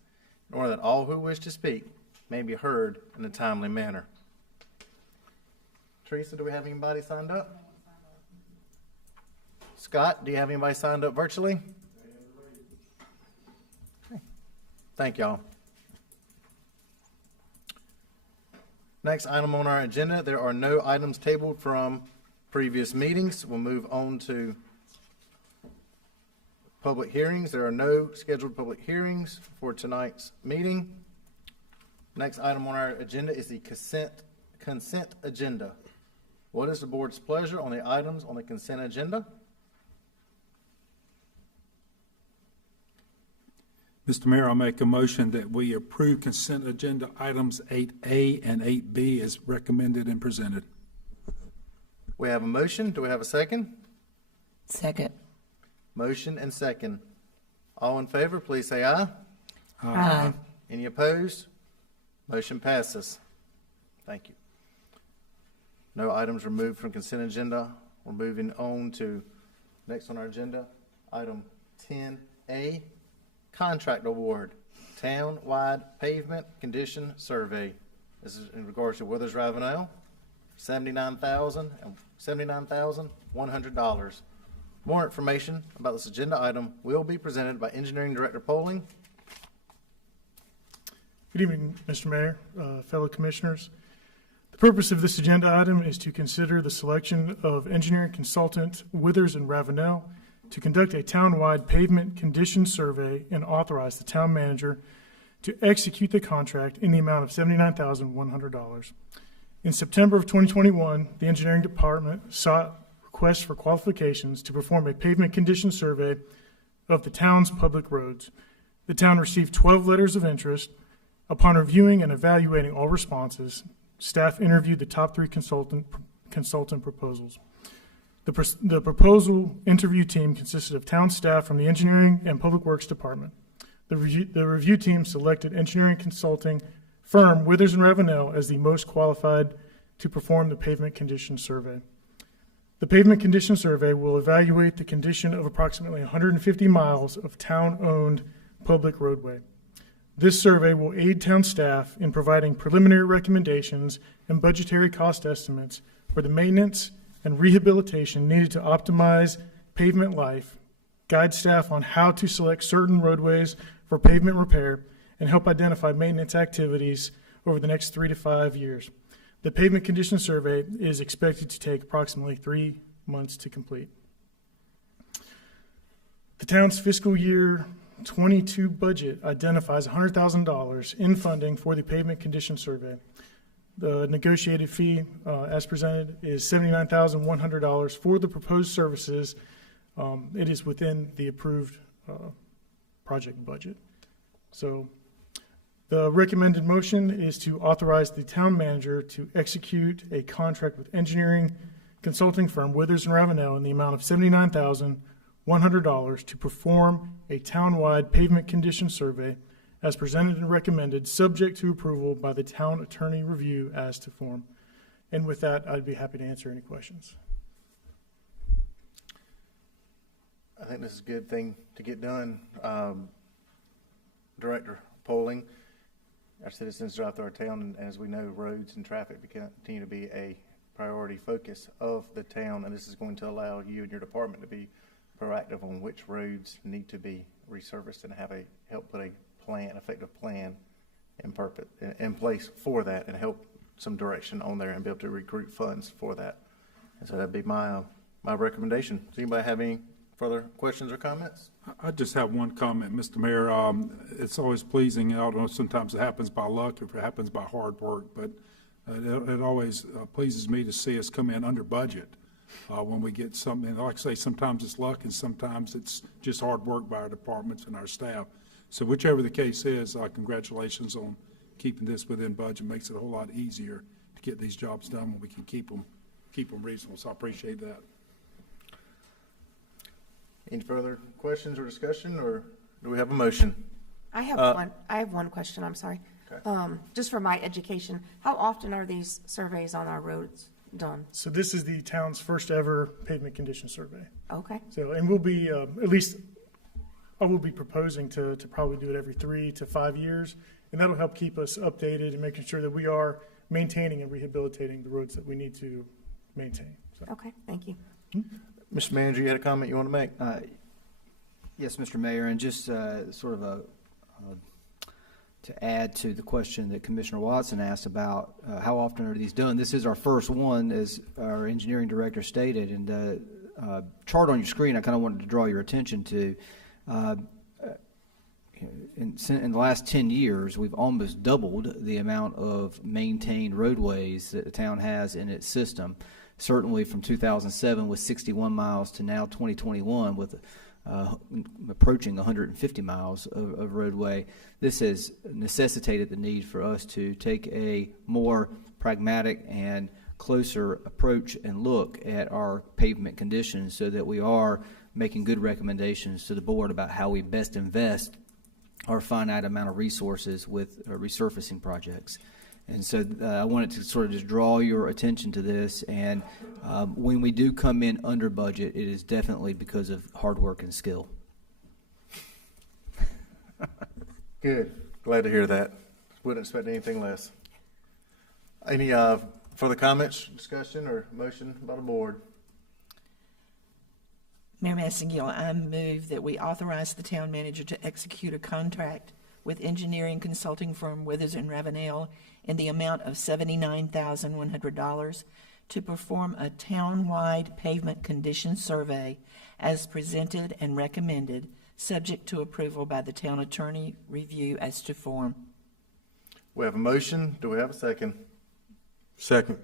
in order that all who wish to speak may be heard in a timely manner. Teresa, do we have anybody signed up? Scott, do you have anybody signed up virtually? Okay. Thank y'all. Next item on our agenda, there are no items tabled from previous meetings. We'll move on to public hearings. There are no scheduled public hearings for tonight's meeting. Next item on our agenda is the consent agenda. What is the board's pleasure on the items on the consent agenda? Mr. Mayor, I'll make a motion that we approve consent agenda items 8A and 8B as recommended and presented. We have a motion. Do we have a second? Second. Motion and second. All in favor, please say aye. Aye. Any opposed? Motion passes. Thank you. No items removed from consent agenda. We're moving on to next on our agenda, item 10A, contract award, town-wide pavement condition survey. This is in regards to Withers Ravenel, $79,100. More information about this agenda item will be presented by Engineering Director Poling. Good evening, Mr. Mayor, fellow commissioners. The purpose of this agenda item is to consider the selection of engineering consultant Withers and Ravenel to conduct a town-wide pavement condition survey and authorize the town manager to execute the contract in the amount of $79,100. In September of 2021, the engineering department sought requests for qualifications to perform a pavement condition survey of the town's public roads. The town received 12 letters of interest. Upon reviewing and evaluating all responses, staff interviewed the top 3 consultant proposals. The proposal interview team consisted of town staff from the Engineering and Public Works Department. The review team selected engineering consulting firm Withers and Ravenel as the most qualified to perform the pavement condition survey. The pavement condition survey will evaluate the condition of approximately 150 miles of town-owned public roadway. This survey will aid town staff in providing preliminary recommendations and budgetary cost estimates for the maintenance and rehabilitation needed to optimize pavement life, guide staff on how to select certain roadways for pavement repair, and help identify maintenance activities over the next 3 to 5 years. The pavement condition survey is expected to take approximately 3 months to complete. The town's fiscal year 22 budget identifies $100,000 in funding for the pavement condition survey. The negotiated fee, as presented, is $79,100 for the proposed services. It is within the approved project budget. So The recommended motion is to authorize the town manager to execute a contract with engineering consulting firm Withers and Ravenel in the amount of $79,100 to perform a townwide pavement condition survey as presented and recommended, subject to approval by the town attorney review as to form. And with that, I'd be happy to answer any questions. I think this is a good thing to get done. Director Polling, our citizens throughout our town, and as we know, roads and traffic continue to be a priority focus of the town, and this is going to allow you and your department to be proactive on which roads need to be resurfaced and help put a effective plan in place for that, and help some direction on there and be able to recruit funds for that. And so that'd be my recommendation. Does anybody have any further questions or comments? I just have one comment, Mr. Mayor. It's always pleasing. I don't know, sometimes it happens by luck, if it happens by hard work, but it always pleases me to see us come in under budget when we get something. And like I say, sometimes it's luck and sometimes it's just hard work by our departments and our staff. So whichever the case is, congratulations on keeping this within budget. Makes it a whole lot easier to get these jobs done when we can keep them reasonable. So I appreciate that. Any further questions or discussion, or do we have a motion? I have one question, I'm sorry. Okay. Just for my education, how often are these surveys on our roads done? So this is the town's first ever pavement condition survey. Okay, So, and we'll be, at least, I will be proposing to probably do it every 3 to 5 years, and that'll help keep us updated and making sure that we are maintaining and rehabilitating the roads that we need to maintain. So. okay, thank you. Mr. Manager, you had a comment you want to make? Yes, Mr. Mayor, and just sort of to add to the question that Commissioner Watson asked about how often are these done. This is our first one, as our engineering director stated, and the chart on your screen I kind of wanted to draw your attention to. In the last 10 years, we've almost doubled the amount of maintained roadways that the town has in its system. Certainly from 2007 with 61 miles to now 2021 with approaching 150 miles of roadway. This has necessitated the need for us to take a more pragmatic and closer approach and look at our pavement conditions so that we are making good recommendations to the board about how we best invest our finite amount of resources with resurfacing projects. And so I wanted to sort of just draw your attention to this. And when we do come in under budget, it is definitely because of hard work and skill. Good. Glad to hear that. Wouldn't expect anything less. Any further comments, discussion, or motion by the board? Mayor Massingill, I move that we authorize the town manager to execute a contract with engineering consulting firm Withers and Ravenel in the amount of $79,100 to perform a town-wide pavement condition survey as presented and recommended, subject to approval by the town attorney review as to form. We have a motion. Do we have a second? Second.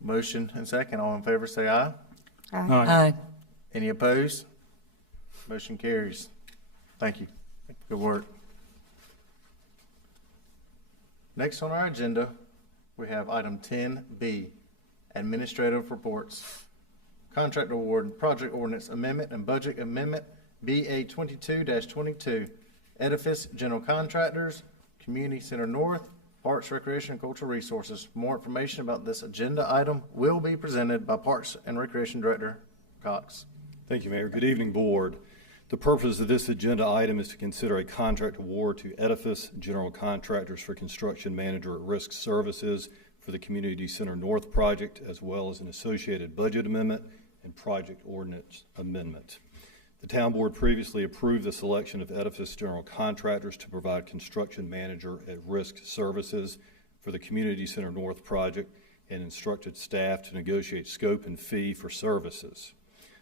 Motion and second. All in favor say aye. Aye. Any opposed? Motion carries. Thank you. Good work. Next on our agenda, we have item 10B, Administrative Reports. Contract Award, Project Ordinance Amendment and Budget Amendment, BA 22-22, Edifice General Contractors, Community Center North, Parks, Recreation, and Cultural Resources. More information about this agenda item will be presented by Parks and Recreation Director Cox. Thank you, Mayor. Good evening, Board. The purpose of this agenda item is to consider a contract award to Edifice General Contractors for construction manager at risk services for the Community Center North project, as well as an associated budget amendment and project ordinance amendment. The Town Board previously approved the selection of Edifice General Contractors to provide construction manager at risk services for the Community Center North project and instructed staff to negotiate scope and fee for services.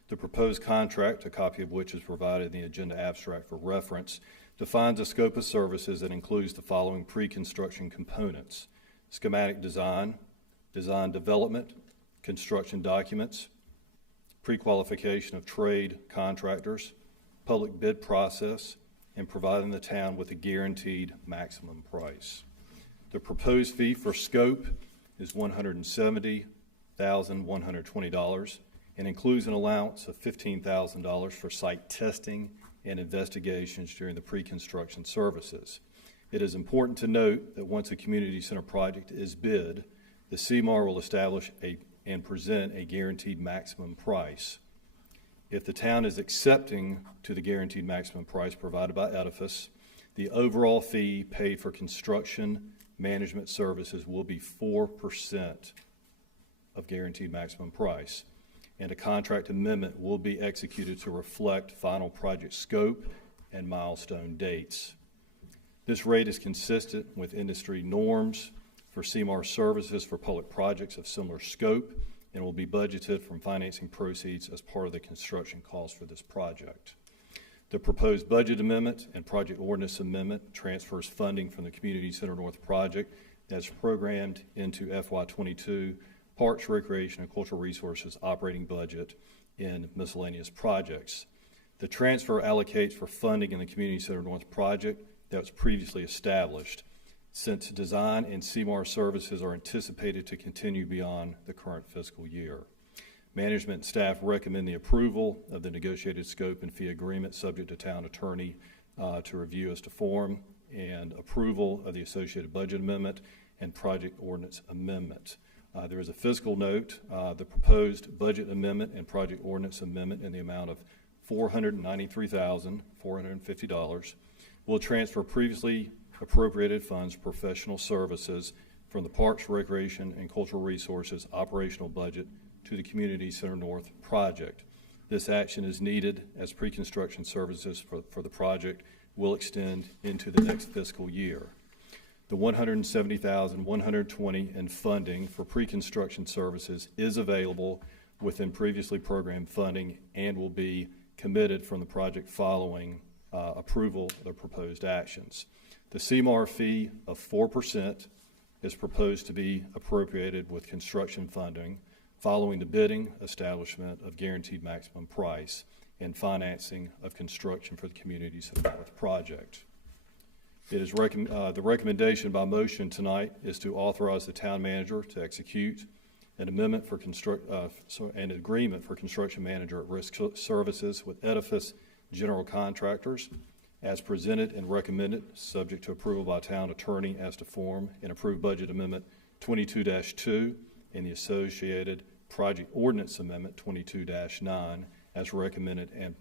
The proposed contract, a copy of which is provided in the agenda abstract for reference, defines a scope of services that includes the following pre-construction components: schematic design, design development, construction documents, pre-qualification of trade contractors, public bid process, and providing the town with a guaranteed maximum price. The proposed fee for scope is $170,120 and includes an allowance of $15,000 for site testing and investigations during the pre-construction services. It is important to note that once a community center project is bid, the CMAR will establish and present a guaranteed maximum price. If the town is accepting to the guaranteed maximum price provided by Edifice, the overall fee paid for construction management services will be 4% of guaranteed maximum price, and a contract amendment will be executed to reflect final project scope and milestone dates. This rate is consistent with industry norms for CMAR services for public projects of similar scope and will be budgeted from financing proceeds as part of the construction cost for this project. The proposed budget amendment and project ordinance amendment transfers funding from the Community Center North project that's programmed into FY22 Parks, Recreation, and Cultural Resources operating budget in miscellaneous projects. The transfer allocates for funding in the Community Center North project that was previously established, since design and CMAR services are anticipated to continue beyond the current fiscal year. Management and staff recommend the approval of the negotiated scope and fee agreement subject to town attorney to review as to form, and approval of the associated budget amendment and project ordinance amendment. There is a fiscal note. The proposed budget amendment and project ordinance amendment in the amount of $493,450 will transfer previously appropriated funds for professional services from the Parks, Recreation, and Cultural Resources operational budget to the Community Center North project. This action is needed as pre-construction services for the project will extend into the next fiscal year. The $170,120 in funding for pre-construction services is available within previously programmed funding and will be committed from the project following approval of the proposed actions. The CMAR fee of 4% is proposed to be appropriated with construction funding following the bidding, establishment of guaranteed maximum price, and financing of construction for the Community Center North project. It is the recommendation by motion tonight is to authorize the town manager to execute an amendment for an agreement for construction manager at risk services with Edifice General Contractors as presented and recommended, subject to approval by town attorney as to form, and approved budget amendment 22-2 and the associated project ordinance amendment 22-9 as recommended and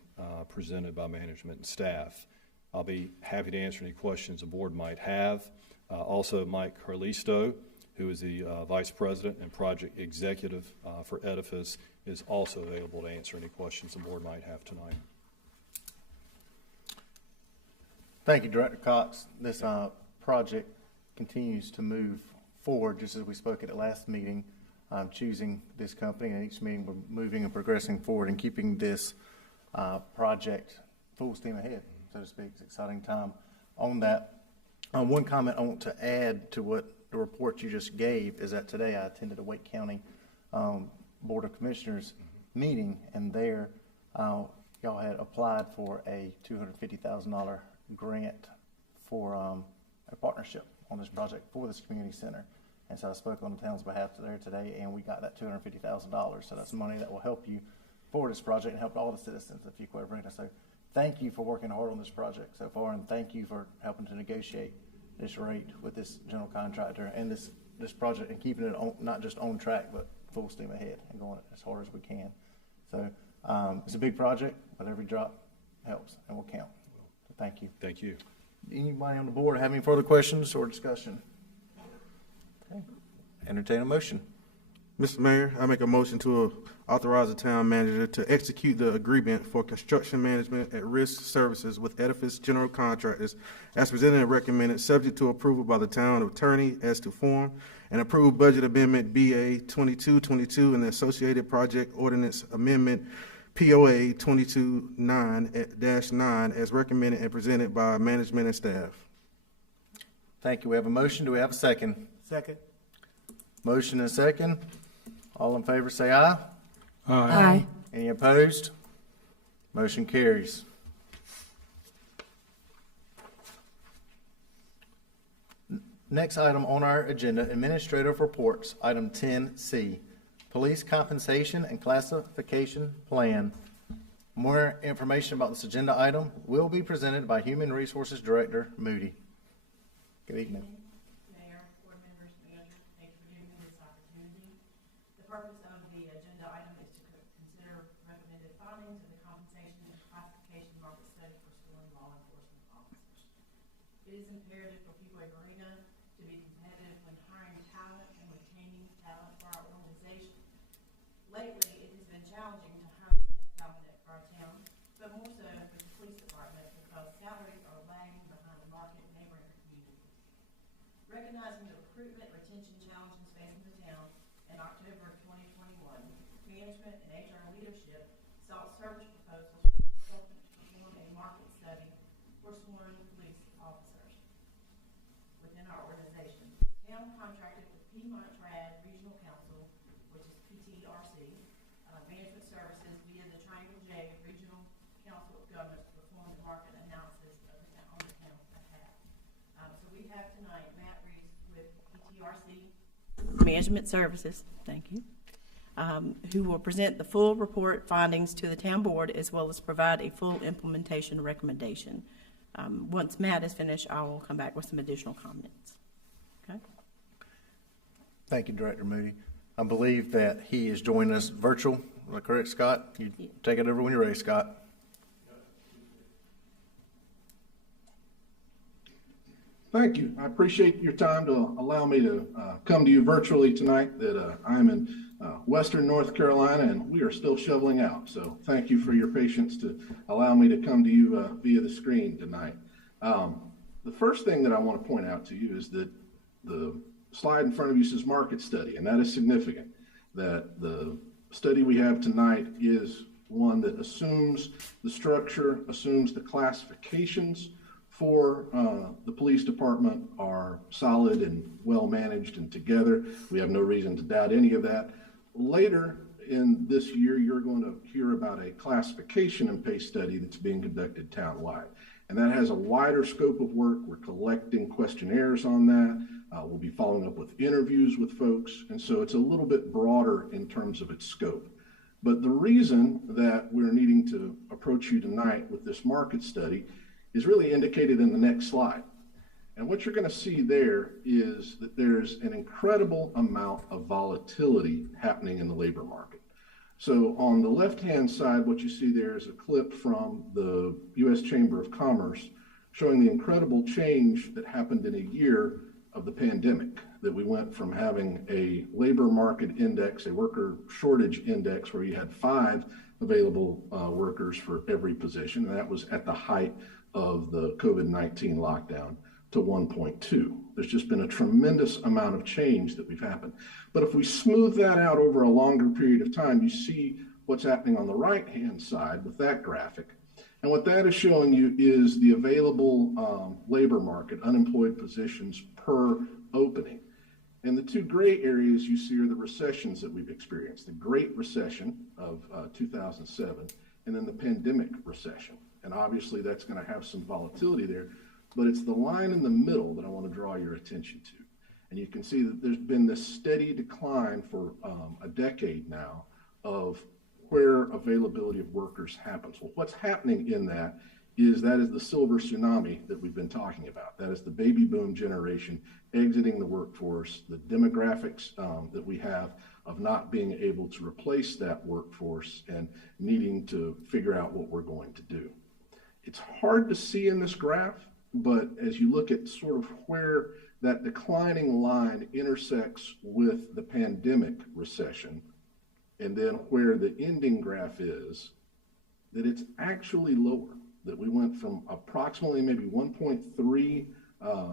presented by management and staff. I'll be happy to answer any questions the board might have. Also, Mike Carlisto, who is the Vice President and Project Executive for Edifice, is also available to answer any questions the board might have tonight. Thank you, Director Cox. This project continues to move forward, just as we spoke at the last meeting, choosing this company, and each meeting we're moving and progressing forward and keeping this project full steam ahead, so to speak. It's an exciting time on that. One comment I want to add to what the report you just gave is that today I attended a Wake County Board of Commissioners meeting, and there y'all had applied for a $250,000 grant for a partnership on this project for this community center. And so I spoke on the town's behalf there today, and we got that $250,000. So that's money that will help you for this project and help all the citizens of Fuquay-Varina. So thank you for working hard on this project so far, and thank you for helping to negotiate this rate with this general contractor and this project, and keeping it on, not just on track, but full steam ahead and going as hard as we can. So it's a big project, but every drop helps and will count. So thank you. Thank you. Anybody on the board have any further questions or discussion? Okay. Entertain a motion. Mr. Mayor, I make a motion to authorize the town manager to execute the agreement for construction management at risk services with Edifice General Contractors as presented and recommended, subject to approval by the town attorney as to form, and approved budget amendment BA 2222 and the associated project ordinance amendment POA 22-9 as recommended and presented by management and staff. Thank you. We have a motion. Do we have a second? Second. Motion and a second. All in favor say aye. Aye. Any opposed? Motion carries. Next item on our agenda, administrative reports, item 10C, police compensation and classification plan. More information about this agenda item will be presented by Human Resources Director Moody. Good evening. Mayor, board members, manager, thank you for giving me this opportunity. The purpose of the agenda item is to consider recommended findings of the compensation and classification market study for sworn law enforcement officers. It is imperative for Fuquay-Varina to be competitive when hiring talent and retaining talent for our organization. Lately, it has been challenging to hire talent for our town, but more so with the police department because salaries are lagging behind the market in neighboring communities. Recognizing the recruitment retention challenges facing the town, in October of 2021, management and HR leadership sought service proposals to perform a market study for sworn police officers within our organization. The town contracted with Pavement Regional Council, which is PTRC, Management Services via the Triangle J Regional Council of Governments to perform the market analysis of the, on the town's behalf. So we have tonight Matt Reese with PTRC Management Services, thank you, who will present the full report findings to the town board as well as provide a full implementation recommendation. Once Matt is finished, I will come back with some additional comments. Okay. Thank you, Director Moody. I believe that he is joining us virtual. Is that correct, Scott? You take it over when you're ready, Scott. Thank you. I appreciate your time to allow me to come to you virtually tonight. That I'm in Western North Carolina and we are still shoveling out. So thank you for your patience to allow me to come to you via the screen tonight. The first thing that I want to point out to you is that the slide in front of you says market study, and that is significant. That the study we have tonight is one that assumes the structure, assumes the classifications for the police department are solid and well managed and together. We have no reason to doubt any of that. Later in this year, you're going to hear about a classification and pay study that's being conducted townwide. And that has a wider scope of work. We're collecting questionnaires on that. We'll be following up with interviews with folks. And so it's a little bit broader in terms of its scope. But the reason that we're needing to approach you tonight with this market study is really indicated in the next slide. And what you're going to see there is that there's an incredible amount of volatility happening in the labor market. So on the left-hand side, what you see there is a clip from the U.S. Chamber of Commerce showing the incredible change that happened in a year of the pandemic, that we went from having a labor market index, a worker shortage index, where you had 5 available workers for every position, and that was at the height of the COVID-19 lockdown, to 1.2. There's just been a tremendous amount of change that we've happened. But if we smooth that out over a longer period of time, you see what's happening on the right-hand side with that graphic. And what that is showing you is the available labor market, unemployed positions per opening. And the 2 gray areas you see are the recessions that we've experienced, the Great Recession of 2007, and then the pandemic recession. And obviously that's going to have some volatility there, but it's the line in the middle that I want to draw your attention to. And you can see that there's been this steady decline for a decade now of where availability of workers happens. Well, what's happening in that is the silver tsunami that we've been talking about. That is the baby boom generation exiting the workforce, the demographics that we have of not being able to replace that workforce and needing to figure out what we're going to do. It's hard to see in this graph, but as you look at sort of where that declining line intersects with the pandemic recession, and then where the ending graph is, that it's actually lower, that we went from approximately maybe 1.3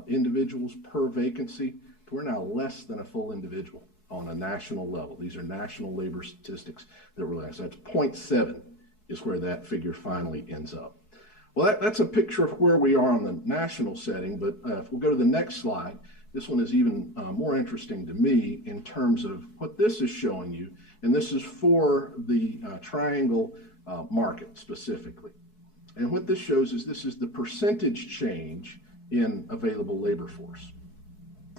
individuals per vacancy to we're now less than a full individual on a national level. These are national labor statistics that we're looking at. So that's 0.7 is where that figure finally ends up. Well, that's a picture of where we are on the national setting, but if we'll go to the next slide, this one is even more interesting to me in terms of what this is showing you, and this is for the triangle market specifically. And what this shows is this is the percentage change in available labor force.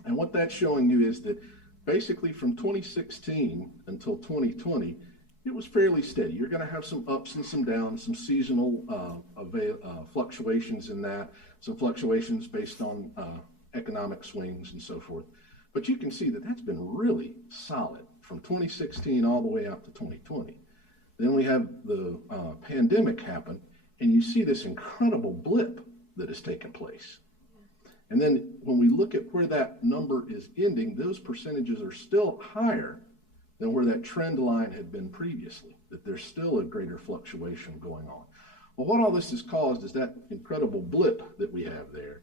And what that's showing you is that basically from 2016 until 2020, it was fairly steady. You're going to have some ups and some downs, some seasonal fluctuations in that, some fluctuations based on economic swings and so forth. But you can see that that's been really solid from 2016 all the way out to 2020. Then we have the pandemic happen, and you see this incredible blip that has taken place. And then when we look at where that number is ending, those percentages are still higher than where that trend line had been previously, that there's still a greater fluctuation going on. Well, what all this has caused is that incredible blip that we have there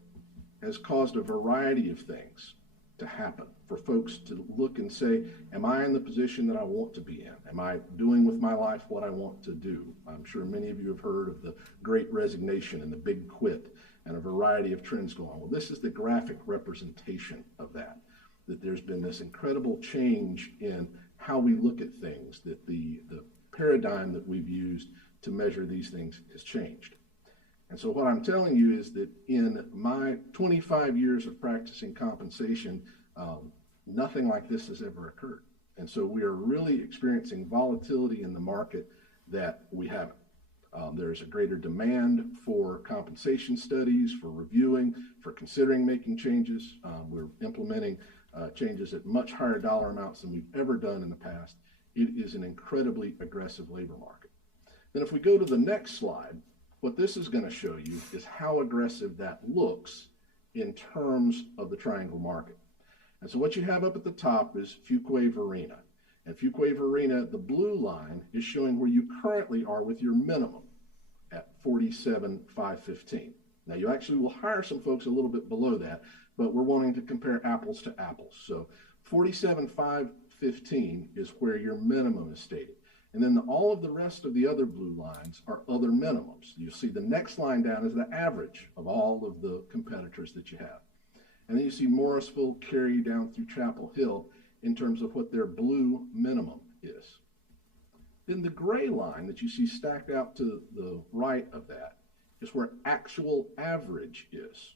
has caused a variety of things to happen for folks to look and say, am I in the position that I want to be in? Am I doing with my life what I want to do? I'm sure many of you have heard of the Great Resignation and the Big Quit and a variety of trends going on. Well, this is the graphic representation of that there's been this incredible change in how we look at things, that the paradigm that we've used to measure these things has changed. And so what I'm telling you is that in my 25 years of practicing compensation, nothing like this has ever occurred. And so we are really experiencing volatility in the market that we haven't. There's a greater demand for compensation studies, for reviewing, for considering making changes. We're implementing changes at much higher dollar amounts than we've ever done in the past. It is an incredibly aggressive labor market. Then if we go to the next slide, what this is going to show you is how aggressive that looks in terms of the triangle market. And so what you have up at the top is Fuquay-Varina. And Fuquay-Varina, the blue line, is showing where you currently are with your minimum at 47,515. Now you actually will hire some folks a little bit below that, but we're wanting to compare apples to apples. So 47,515 is where your minimum is stated. And then all of the rest of the other blue lines are other minimums. You see the next line down is the average of all of the competitors that you have. And then you see Morrisville carry down through Chapel Hill in terms of what their blue minimum is. Then the gray line that you see stacked out to the right of that is where actual average is.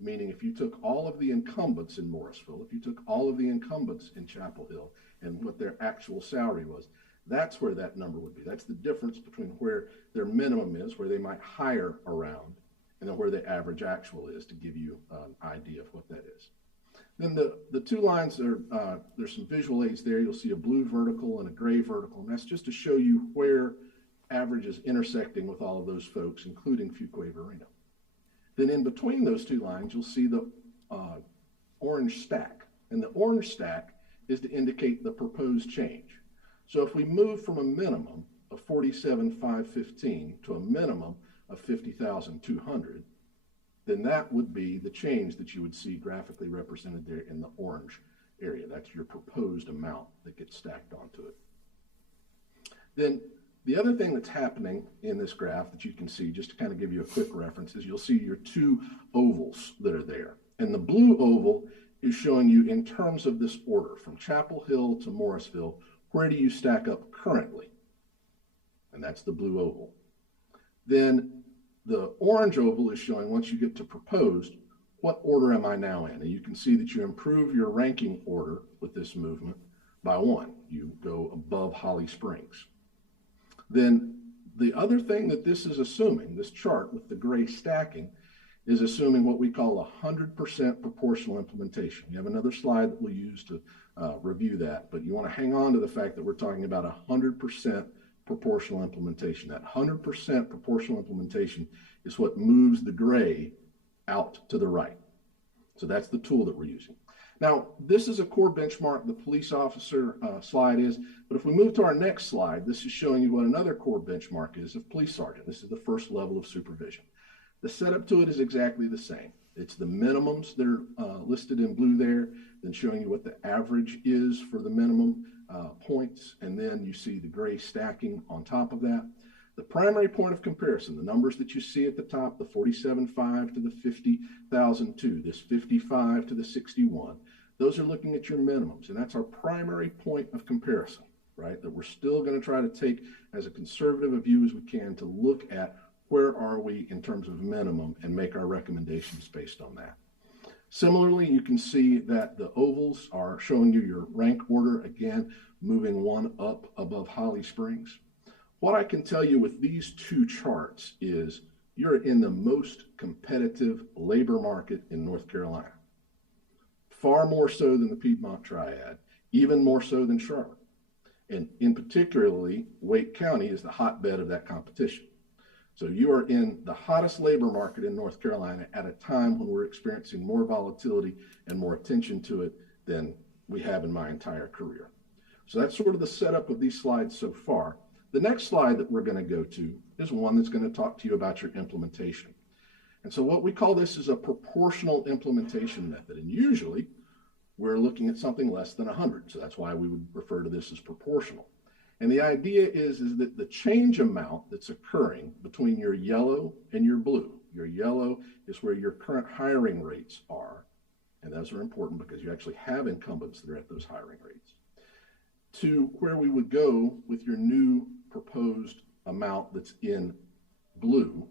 Meaning if you took all of the incumbents in Morrisville, if you took all of the incumbents in Chapel Hill and what their actual salary was, that's where that number would be. That's the difference between where their minimum is, where they might hire around, and then where the average actual is, to give you an idea of what that is. Then the two lines are, there's some visual aids there. You'll see a blue vertical and a gray vertical, and that's just to show you where average is intersecting with all of those folks, including Fuquay-Varina. Then in between those two lines, you'll see the orange stack. And the orange stack is to indicate the proposed change. So if we move from a minimum of 47,515 to a minimum of 50,200, then that would be the change that you would see graphically represented there in the orange area. That's your proposed amount that gets stacked onto it. Then the other thing that's happening in this graph that you can see, just to kind of give you a quick reference, is you'll see your two ovals that are there. And the blue oval is showing you in terms of this order, from Chapel Hill to Morrisville, where do you stack up currently? And that's the blue oval. Then the orange oval is showing, once you get to proposed, what order am I now in? And you can see that you improve your ranking order with this movement by 1. You go above Holly Springs. Then the other thing that this is assuming, this chart with the gray stacking, is assuming what we call 100% proportional implementation. We have another slide that we'll use to review that, but you want to hang on to the fact that we're talking about 100% proportional implementation. That 100% proportional implementation is what moves the gray out to the right. So that's the tool that we're using. Now, this is a core benchmark, the police officer slide is, but if we move to our next slide, this is showing you what another core benchmark is of police sergeant. This is the first level of supervision. The setup to it is exactly the same. It's the minimums that are listed in blue there, then showing you what the average is for the minimum points, and then you see the gray stacking on top of that. The primary point of comparison, the numbers that you see at the top, the 47.5 to the 50,002, this 55 to the 61, those are looking at your minimums, and that's our primary point of comparison, right? That we're still going to try to take as a conservative a view as we can to look at where are we in terms of minimum and make our recommendations based on that. Similarly, you can see that the ovals are showing you your rank order, again, moving one up above Holly Springs. What I can tell you with these two charts is you're in the most competitive labor market in North Carolina. Far more so than the Piedmont Triad, even more so than Charlotte. And in particularly, Wake County is the hotbed of that competition. So you are in the hottest labor market in North Carolina at a time when we're experiencing more volatility and more attention to it than we have in my entire career. So that's sort of the setup of these slides so far. The next slide that we're going to go to is one that's going to talk to you about your implementation. And so what we call this is a proportional implementation method. And usually we're looking at something less than 100. So that's why we would refer to this as proportional. And the idea is that the change amount that's occurring between your yellow and your blue, your yellow is where your current hiring rates are. And those are important because you actually have incumbents that are at those hiring rates, to where we would go with your new proposed amount that's in blue.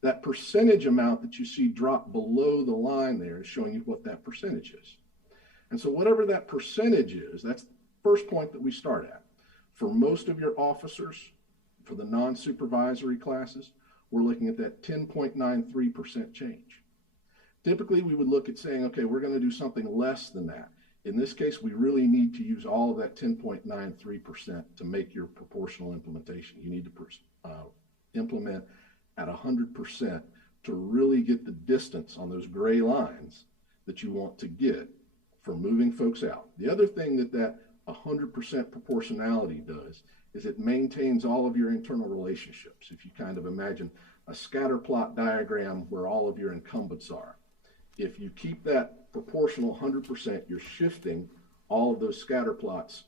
That percentage amount that you see drop below the line there is showing you what that percentage is. And so whatever that percentage is, that's the first point that we start at. For most of your officers, for the non-supervisory classes, we're looking at that 10.93% change. Typically, we would look at saying, okay, we're going to do something less than that. In this case, we really need to use all of that 10.93% to make your proportional implementation. You need to implement at 100% to really get the distance on those gray lines that you want to get for moving folks out. The other thing that 100% proportionality does is it maintains all of your internal relationships. If you kind of imagine a scatter plot diagram where all of your incumbents are, if you keep that proportional 100%, you're shifting all of those scatter plots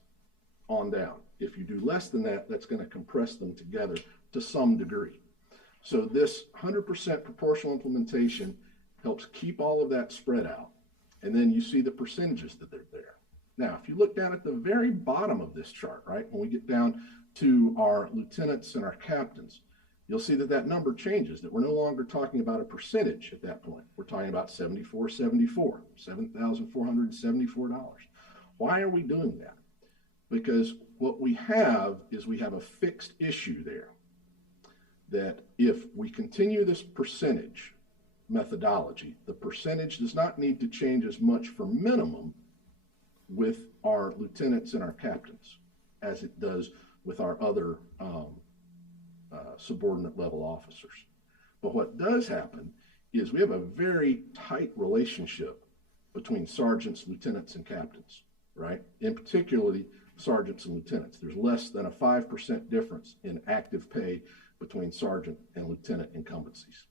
on down. If you do less than that, that's going to compress them together to some degree. So this 100% proportional implementation helps keep all of that spread out. And then you see the percentages that are there. Now, if you look down at the very bottom of this chart, right, when we get down to our lieutenants and our captains, you'll see that that number changes, that we're no longer talking about a percentage at that point. We're talking about $7,474. Why are we doing that? Because what we have is we have a fixed issue there, that if we continue this percentage methodology, the percentage does not need to change as much for minimum with our lieutenants and our captains as it does with our other subordinate level officers. But what does happen is we have a very tight relationship between sergeants, lieutenants, and captains, right? In particularly sergeants and lieutenants. There's less than a 5% difference in active pay between sergeant and lieutenant incumbencies.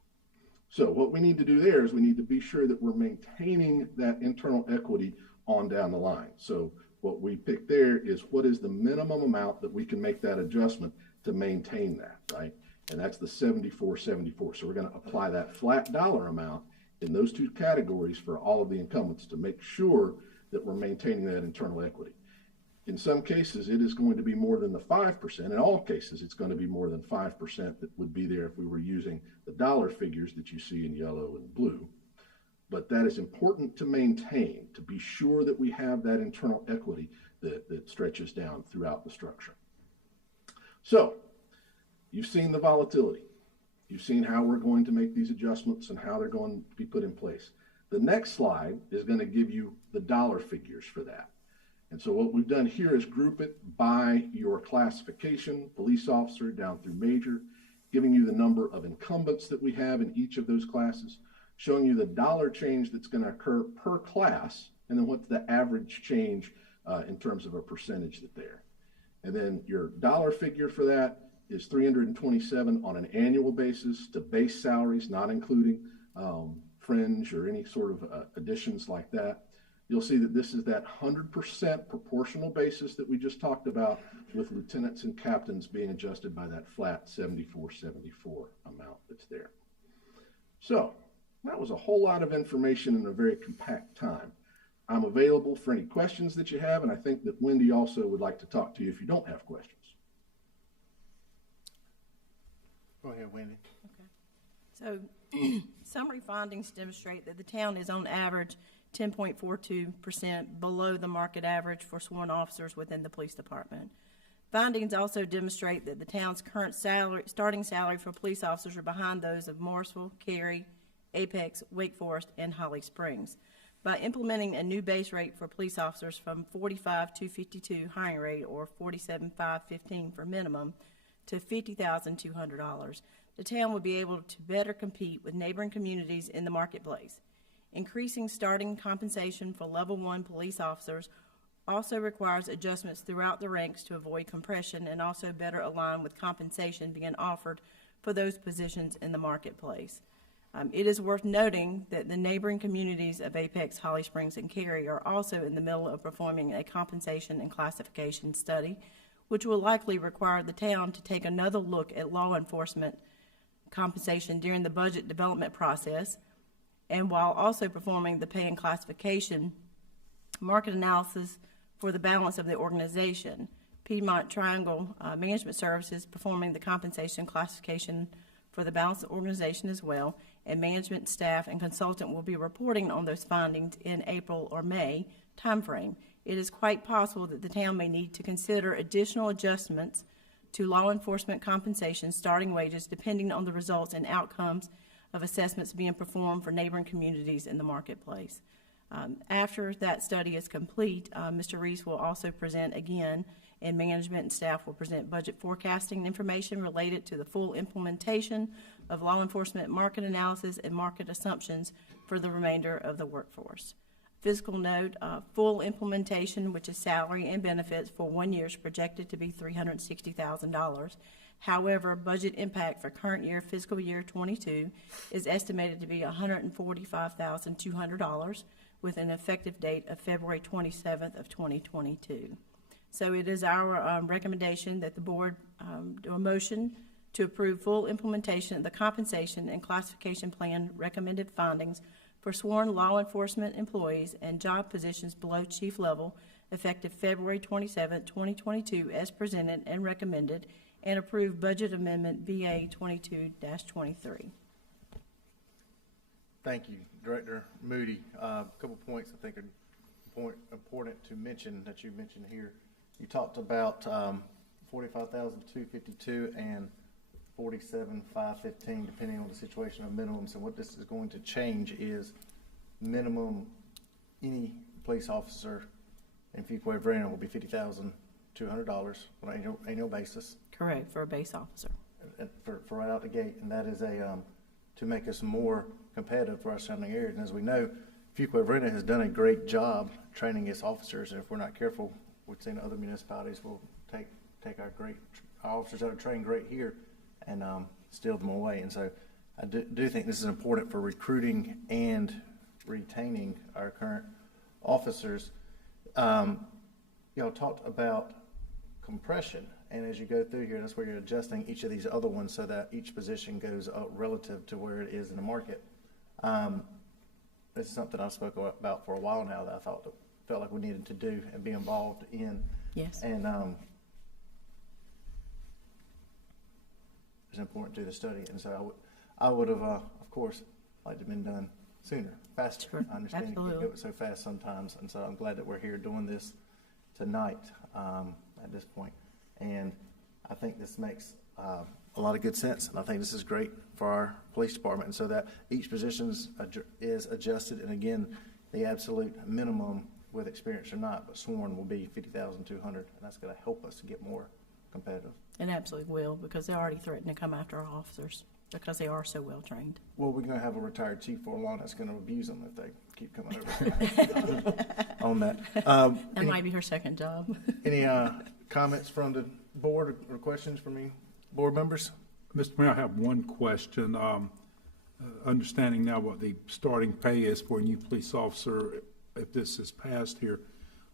So what we need to do there is we need to be sure that we're maintaining that internal equity on down the line. So what we pick there is what is the minimum amount that we can make that adjustment to maintain that, right? And that's the 74.74. So we're going to apply that flat dollar amount in those two categories for all of the incumbents to make sure that we're maintaining that internal equity. In some cases, it is going to be more than the 5%. In all cases, it's going to be more than 5% that would be there if we were using the dollar figures that you see in yellow and blue. But that is important to maintain, to be sure that we have that internal equity that stretches down throughout the structure. So you've seen the volatility. You've seen how we're going to make these adjustments and how they're going to be put in place. The next slide is going to give you the dollar figures for that. And so what we've done here is group it by your classification, police officer down through major, giving you the number of incumbents that we have in each of those classes, showing you the dollar change that's going to occur per class, and then what's the average change in terms of a percentage that there. And then your dollar figure for that is $327 on an annual basis to base salaries, not including fringe or any sort of additions like that. You'll see that this is that 100% proportional basis that we just talked about, with lieutenants and captains being adjusted by that flat 74.74 amount that's there. So that was a whole lot of information in a very compact time. I'm available for any questions that you have, and I think that Wendy also would like to talk to you if you don't have questions. Go ahead, Wendy. Okay. So Summary findings demonstrate that the town is on average 10.42% below the market average for sworn officers within the police department. Findings also demonstrate that the town's current starting salary for police officers are behind those of Morrisville, Cary, Apex, Wake Forest, and Holly Springs. By implementing a new base rate for police officers from $45,252 hiring rate, or $47,515 for minimum, to $50,200, the town would be able to better compete with neighboring communities in the marketplace. Increasing starting compensation for level 1 police officers also requires adjustments throughout the ranks to avoid compression and also better align with compensation being offered for those positions in the marketplace. It is worth noting that the neighboring communities of Apex, Holly Springs, and Cary are also in the middle of performing a compensation and classification study, which will likely require the town to take another look at law enforcement compensation during the budget development process, and while also performing the pay and classification market analysis for the balance of the organization. Piedmont Triangle Management Services performing the compensation classification for the balance of the organization as well, and management, staff, and consultant will be reporting on those findings in April or May timeframe. It is quite possible that the town may need to consider additional adjustments to law enforcement compensation starting wages depending on the results and outcomes of assessments being performed for neighboring communities in the marketplace. After that study is complete, Mr. Reese will also present again, and management and staff will present budget forecasting information related to the full implementation of law enforcement market analysis and market assumptions for the remainder of the workforce. Fiscal note, full implementation, which is salary and benefits for 1 year, is projected to be $360,000. However, budget impact for current year, fiscal year 22, is estimated to be $145,200 with an effective date of February 27th of 2022. So it is our recommendation that the board do a motion to approve full implementation of the compensation and classification plan recommended findings for sworn law enforcement employees and job positions below chief level effective February 27, 2022 as presented and recommended, and approve budget amendment BA 22-23. Thank you, Director Moody. A couple points I think are important to mention that you mentioned here. You talked about $45,252 and $47,515 depending on the situation of minimums. And what this is going to change is minimum any police officer in Fuquay-Varina will be $50,200 on an annual basis. Correct, for a base officer. For right out the gate, and that is to make us more competitive for our surrounding areas. And as we know, Fuquay-Varina has done a great job training its officers, and if we're not careful, we've seen other municipalities will take our officers that are trained great here and steal them away. And so I do think this is important for recruiting and retaining our current officers. Y'all talked about compression, and as you go through here, that's where you're adjusting each of these other ones so that each position goes up relative to where it is in the market. This is something I've spoken about for a while now that I felt like we needed to do and be involved in. Yes. And it's important to do the study, and so I would have, of course, liked to have been done sooner, faster. Sure. I understand Absolutely. you can do it so fast sometimes, and so I'm glad that we're here doing this tonight at this point. And I think this makes a lot of good sense, and I think this is great for our police department, and so that each position is adjusted, and again, the absolute minimum with experience or not, but sworn will be $50,200, and that's going to help us get more competitive. And absolutely will, because they already threaten to come after our officers because they are so well trained. Well, we're going to have a retired chief for long that's going to abuse them if they keep coming over on that. That might be her second job. Any comments from the board or questions from any board members? Mr. Mayor, I have one question. Understanding now what the starting pay is for a new police officer, if this is passed here,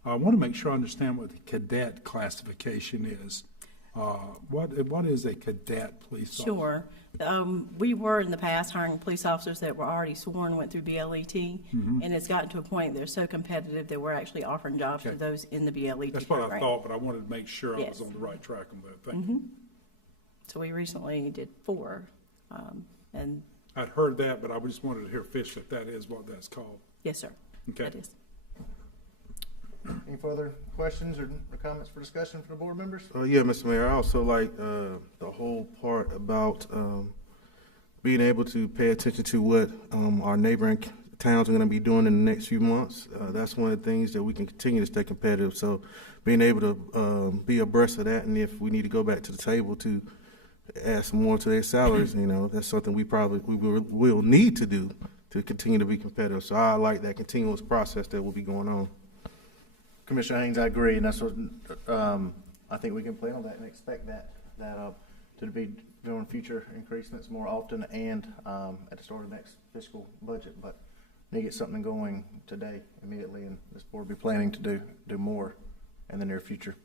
I want to make sure I understand what the cadet classification is. What is a cadet police officer? Sure. We were in the past hiring police officers that were already sworn, went through BLET, and it's gotten to a point they're so competitive that we're actually offering jobs to those in the BLET That's what program. I thought, but I wanted to make sure I was Yes. on the right track on that. Thank you. So we recently did 4, and I'd heard that, but I just wanted to hear officially if that is what that's called. Yes, sir. Okay. That is. Any further questions or comments for discussion from the board members? Yeah, Mr. Mayor, I also like the whole part about being able to pay attention to what our neighboring towns are going to be doing in the next few months. That's one of the things that we can continue to stay competitive. So being able to be abreast of that, and if we need to go back to the table to add some more to their salaries, that's something we will need to do to continue to be competitive. So I like that continuous process that will be going on. Commissioner Haynes, I agree, and that's what I think we can plan on that and expect that to be doing future increasements more often and at the start of the next fiscal budget. But need to get something going today, immediately, and this board will be planning to do more in the near future.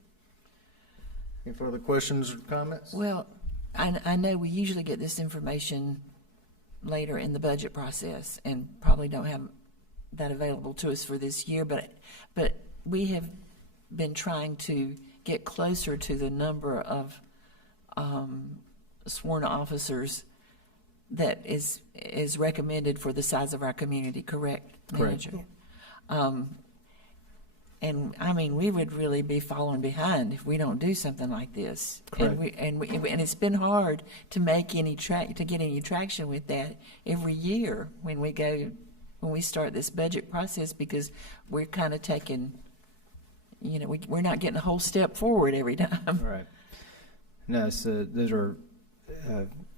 Any further questions or comments? Well, I know we usually get this information later in the budget process and probably don't have that available to us for this year, but we have been trying to get closer to the number of sworn officers that is recommended for the size of our community, correct, Manager? Correct. And I mean, we would really be falling behind if we don't do something like this. Correct. And it's been hard to make any to get any traction with that every year when we start this budget process, because we're kind of taking, we're not getting a whole step forward every time. Right. No, so those are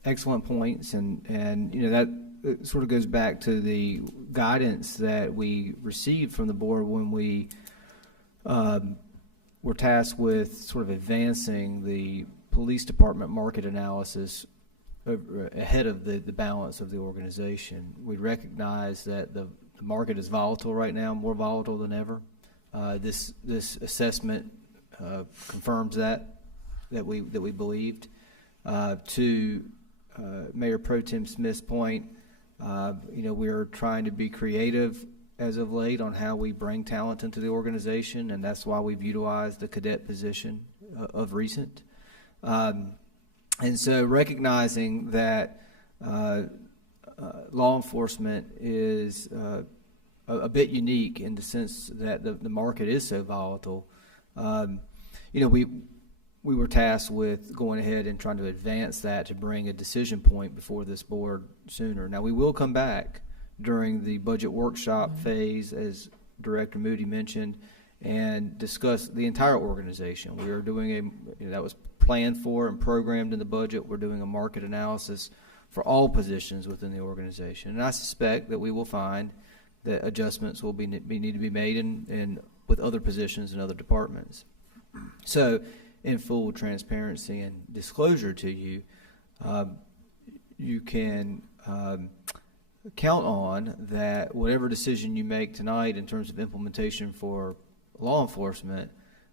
excellent points, and that sort of goes back to the guidance that we received from the board when we were tasked with sort of advancing the police department market analysis ahead of the balance of the organization. We recognize that the market is volatile right now, more volatile than ever. This assessment confirms that we believed. To Mayor Pro Tem Smith's point, we're trying to be creative as of late on how we bring talent into the organization, and that's why we've utilized the cadet position of recent. And so recognizing that law enforcement is a bit unique in the sense that the market is so volatile, we were tasked with going ahead and trying to advance that to bring a decision point before this board sooner. Now, we will come back during the budget workshop phase, as Director Moody mentioned, and discuss the entire organization. We are doing that was planned for and programmed in the budget. We're doing a market analysis for all positions within the organization. And I suspect that we will find that adjustments will need to be made in with other positions and other departments. So, in full transparency and disclosure to you, you can count on that whatever decision you make tonight in terms of implementation for law enforcement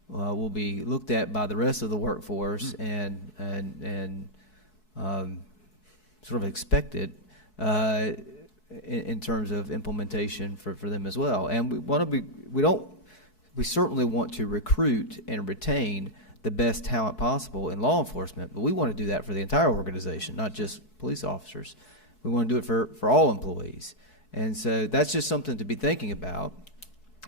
will be looked at by the rest of the workforce and sort of expected in terms of implementation for them as well. And we certainly want to recruit and retain the best talent possible in law enforcement, but we want to do that for the entire organization, not just police officers. We want to do it for all employees. And so that's just something to be thinking about.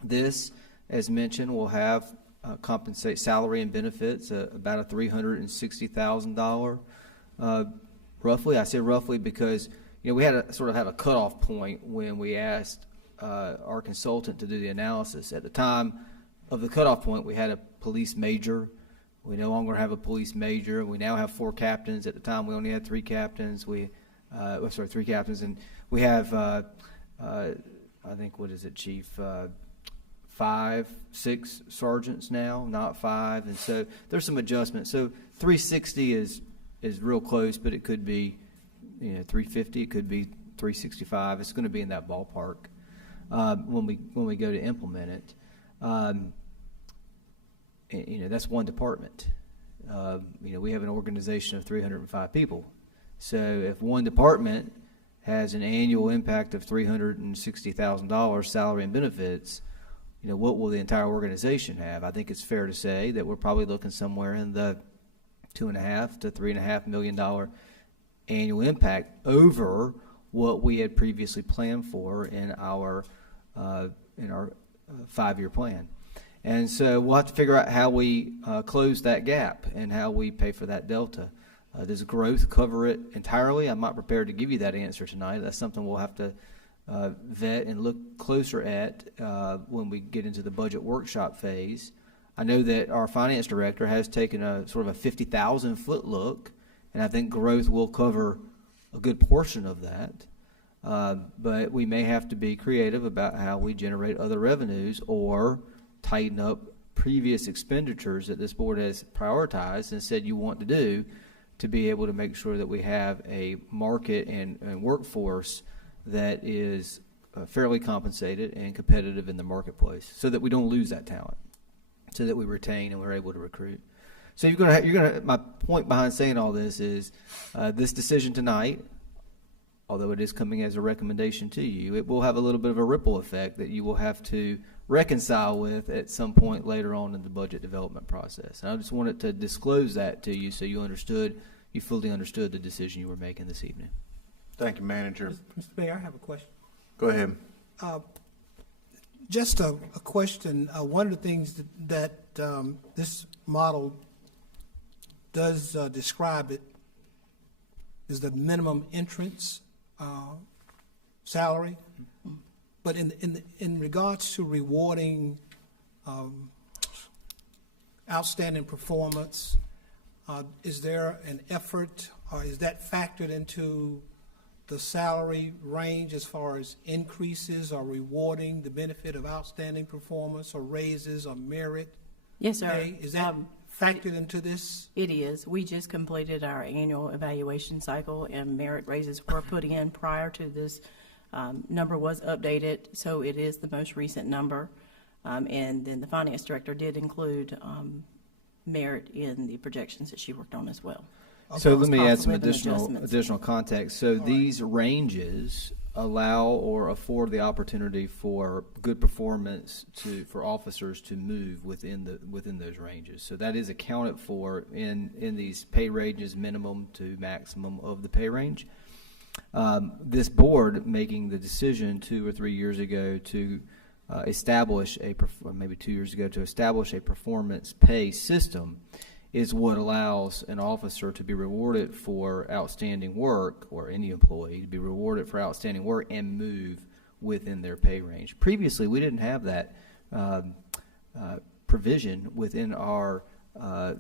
This, as mentioned, will have compensate salary and benefits, about a $360,000 roughly. I say roughly because we had a cutoff point when we asked our consultant to do the analysis. At the time of the cutoff point, we had a police major. We no longer have a police major. We now have 4 captains. At the time, we only had 3 captains. 3 captains, and we have, I think, Chief? 5, 6 sergeants now, not 5, and so there's some adjustments. So 360 is real close, but it could be, 350. It could be 365. It's going to be in that ballpark when we go to implement it. That's one department. We have an organization of 305 people. So if one department has an annual impact of $360,000 salary and benefits, what will the entire organization have? I think it's fair to say that we're probably looking somewhere in the $2.5 to $3.5 million annual impact over what we had previously planned for in our 5-year plan. And so we'll have to figure out how we close that gap and how we pay for that delta. Does growth cover it entirely? I'm not prepared to give you that answer tonight. That's something we'll have to vet and look closer at when we get into the budget workshop phase. I know that our finance director has taken a sort of a 50,000-foot look, and I think growth will cover a good portion of that. But we may have to be creative about how we generate other revenues or tighten up previous expenditures that this board has prioritized and said you want to do, to be able to make sure that we have a market and workforce that is fairly compensated and competitive in the marketplace, so that we don't lose that talent, so that we retain and we're able to recruit. So you're gonna. My point behind saying all this is this decision tonight, although it is coming as a recommendation to you, it will have a little bit of a ripple effect that you will have to reconcile with at some point later on in the budget development process. And I just wanted to disclose that to you so you fully understood the decision you were making this evening. Thank you, Manager. Mr. Mayor, I have a question. Go ahead. Just a question. One of the things that this model does describe it is the minimum entrance salary. But in regards to rewarding outstanding performance, is there an effort, or is that factored into the salary range as far as increases or rewarding the benefit of outstanding performance or raises or merit? Yes, sir. pay? Is that factored into this? It is. We just completed our annual evaluation cycle, and merit raises were put in prior to this. Number was updated, so it is the most recent number. And then the finance director did include merit in the projections that she worked on as well. So let me add some Cost of living additional context. So these ranges allow or afford the opportunity for good performance for officers to move within those ranges. So that is accounted for in these pay ranges, minimum to maximum of the pay range. This board making the decision 2 or 3 years ago to establish maybe 2 years ago to establish a performance pay system is what allows an officer to be rewarded for outstanding work, or any employee to be rewarded for outstanding work and move within their pay range. Previously, we didn't have that provision within our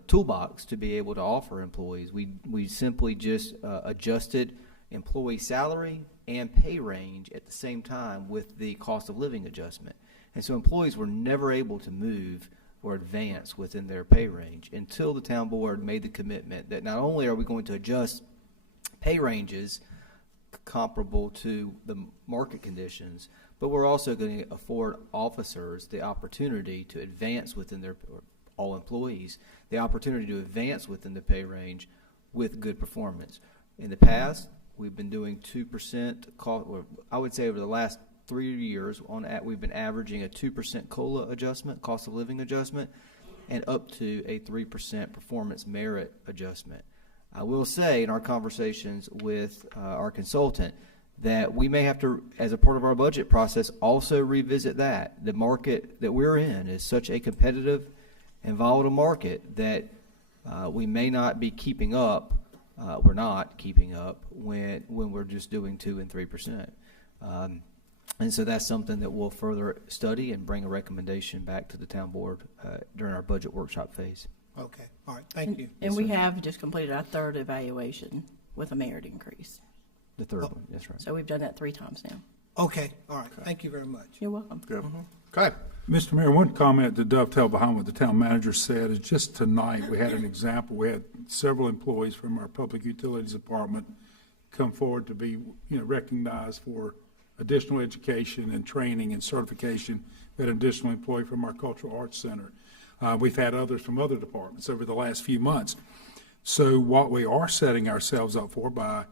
toolbox to be able to offer employees. We simply just adjusted employee salary and pay range at the same time with the cost of living adjustment. And so employees were never able to move or advance within their pay range until the town board made the commitment that not only are we going to adjust pay ranges comparable to the market conditions, but we're also going to afford officers the opportunity to advance within all employees, the opportunity to advance within the pay range with good performance. In the past, we've been doing 2%, I would say over the last 3 years, we've been averaging a 2% COLA adjustment, cost of living adjustment, and up to a 3% performance merit adjustment. I will say in our conversations with our consultant that we may have to, as a part of our budget process, also revisit that. The market that we're in is such a competitive and volatile market that we may not be keeping up. We're not keeping up when we're just doing 2 and 3%. And so that's something that we'll further study and bring a recommendation back to the town board during our budget workshop phase. Okay, all right, thank you. And we have just completed our third evaluation with a merit increase. The third one, that's right. So we've done that 3 times now. Okay, all right, thank you very much. You're welcome. Good. Okay. Mr. Mayor, one comment to dovetail behind what the town manager said is just tonight we had an example. We had several employees from our public utilities department come forward to be recognized for additional education and training and certification. We had an additional employee from our Cultural Arts Center. We've had others from other departments over the last few months. So what we are setting ourselves up for by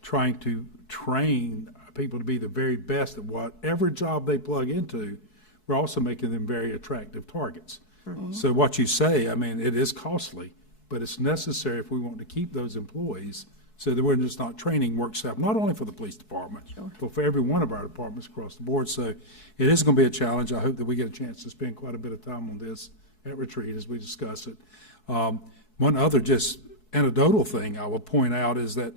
trying to train people to be the very best at whatever job they plug into, we're also making them very attractive targets. Mm-hmm. So what you say, I mean, it is costly, but it's necessary if we want to keep those employees so that we're just not training work staff, not only for the police department, but for every one of our departments across the board. So it is going to be a challenge. I hope that we get a chance to spend quite a bit of time on this at retreat as we discuss it. One other just anecdotal thing I will point out is that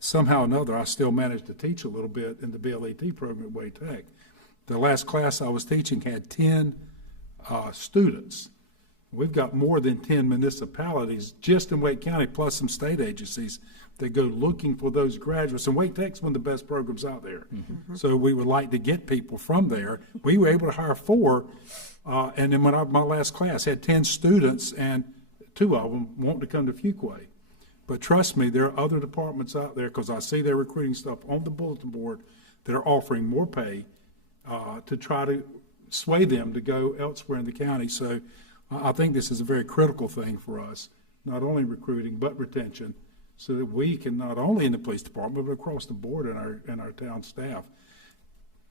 somehow or another I still managed to teach a little bit in the BLET program at Wade Tech. The last class I was teaching had 10 students. We've got more than 10 municipalities just in Wake County, plus some state agencies that go looking for those graduates. And Wake Tech's one of the best programs out there. So we would like to get people from there. We were able to hire 4, and then my last class had 10 students, and 2 of them want to come to Fuquay. But trust me, there are other departments out there, because I see their recruiting stuff on the bulletin board, that are offering more pay to try to sway them to go elsewhere in the county. So I think this is a very critical thing for us, not only recruiting, but retention, so that we can, not only in the police department, but across the board in our town staff,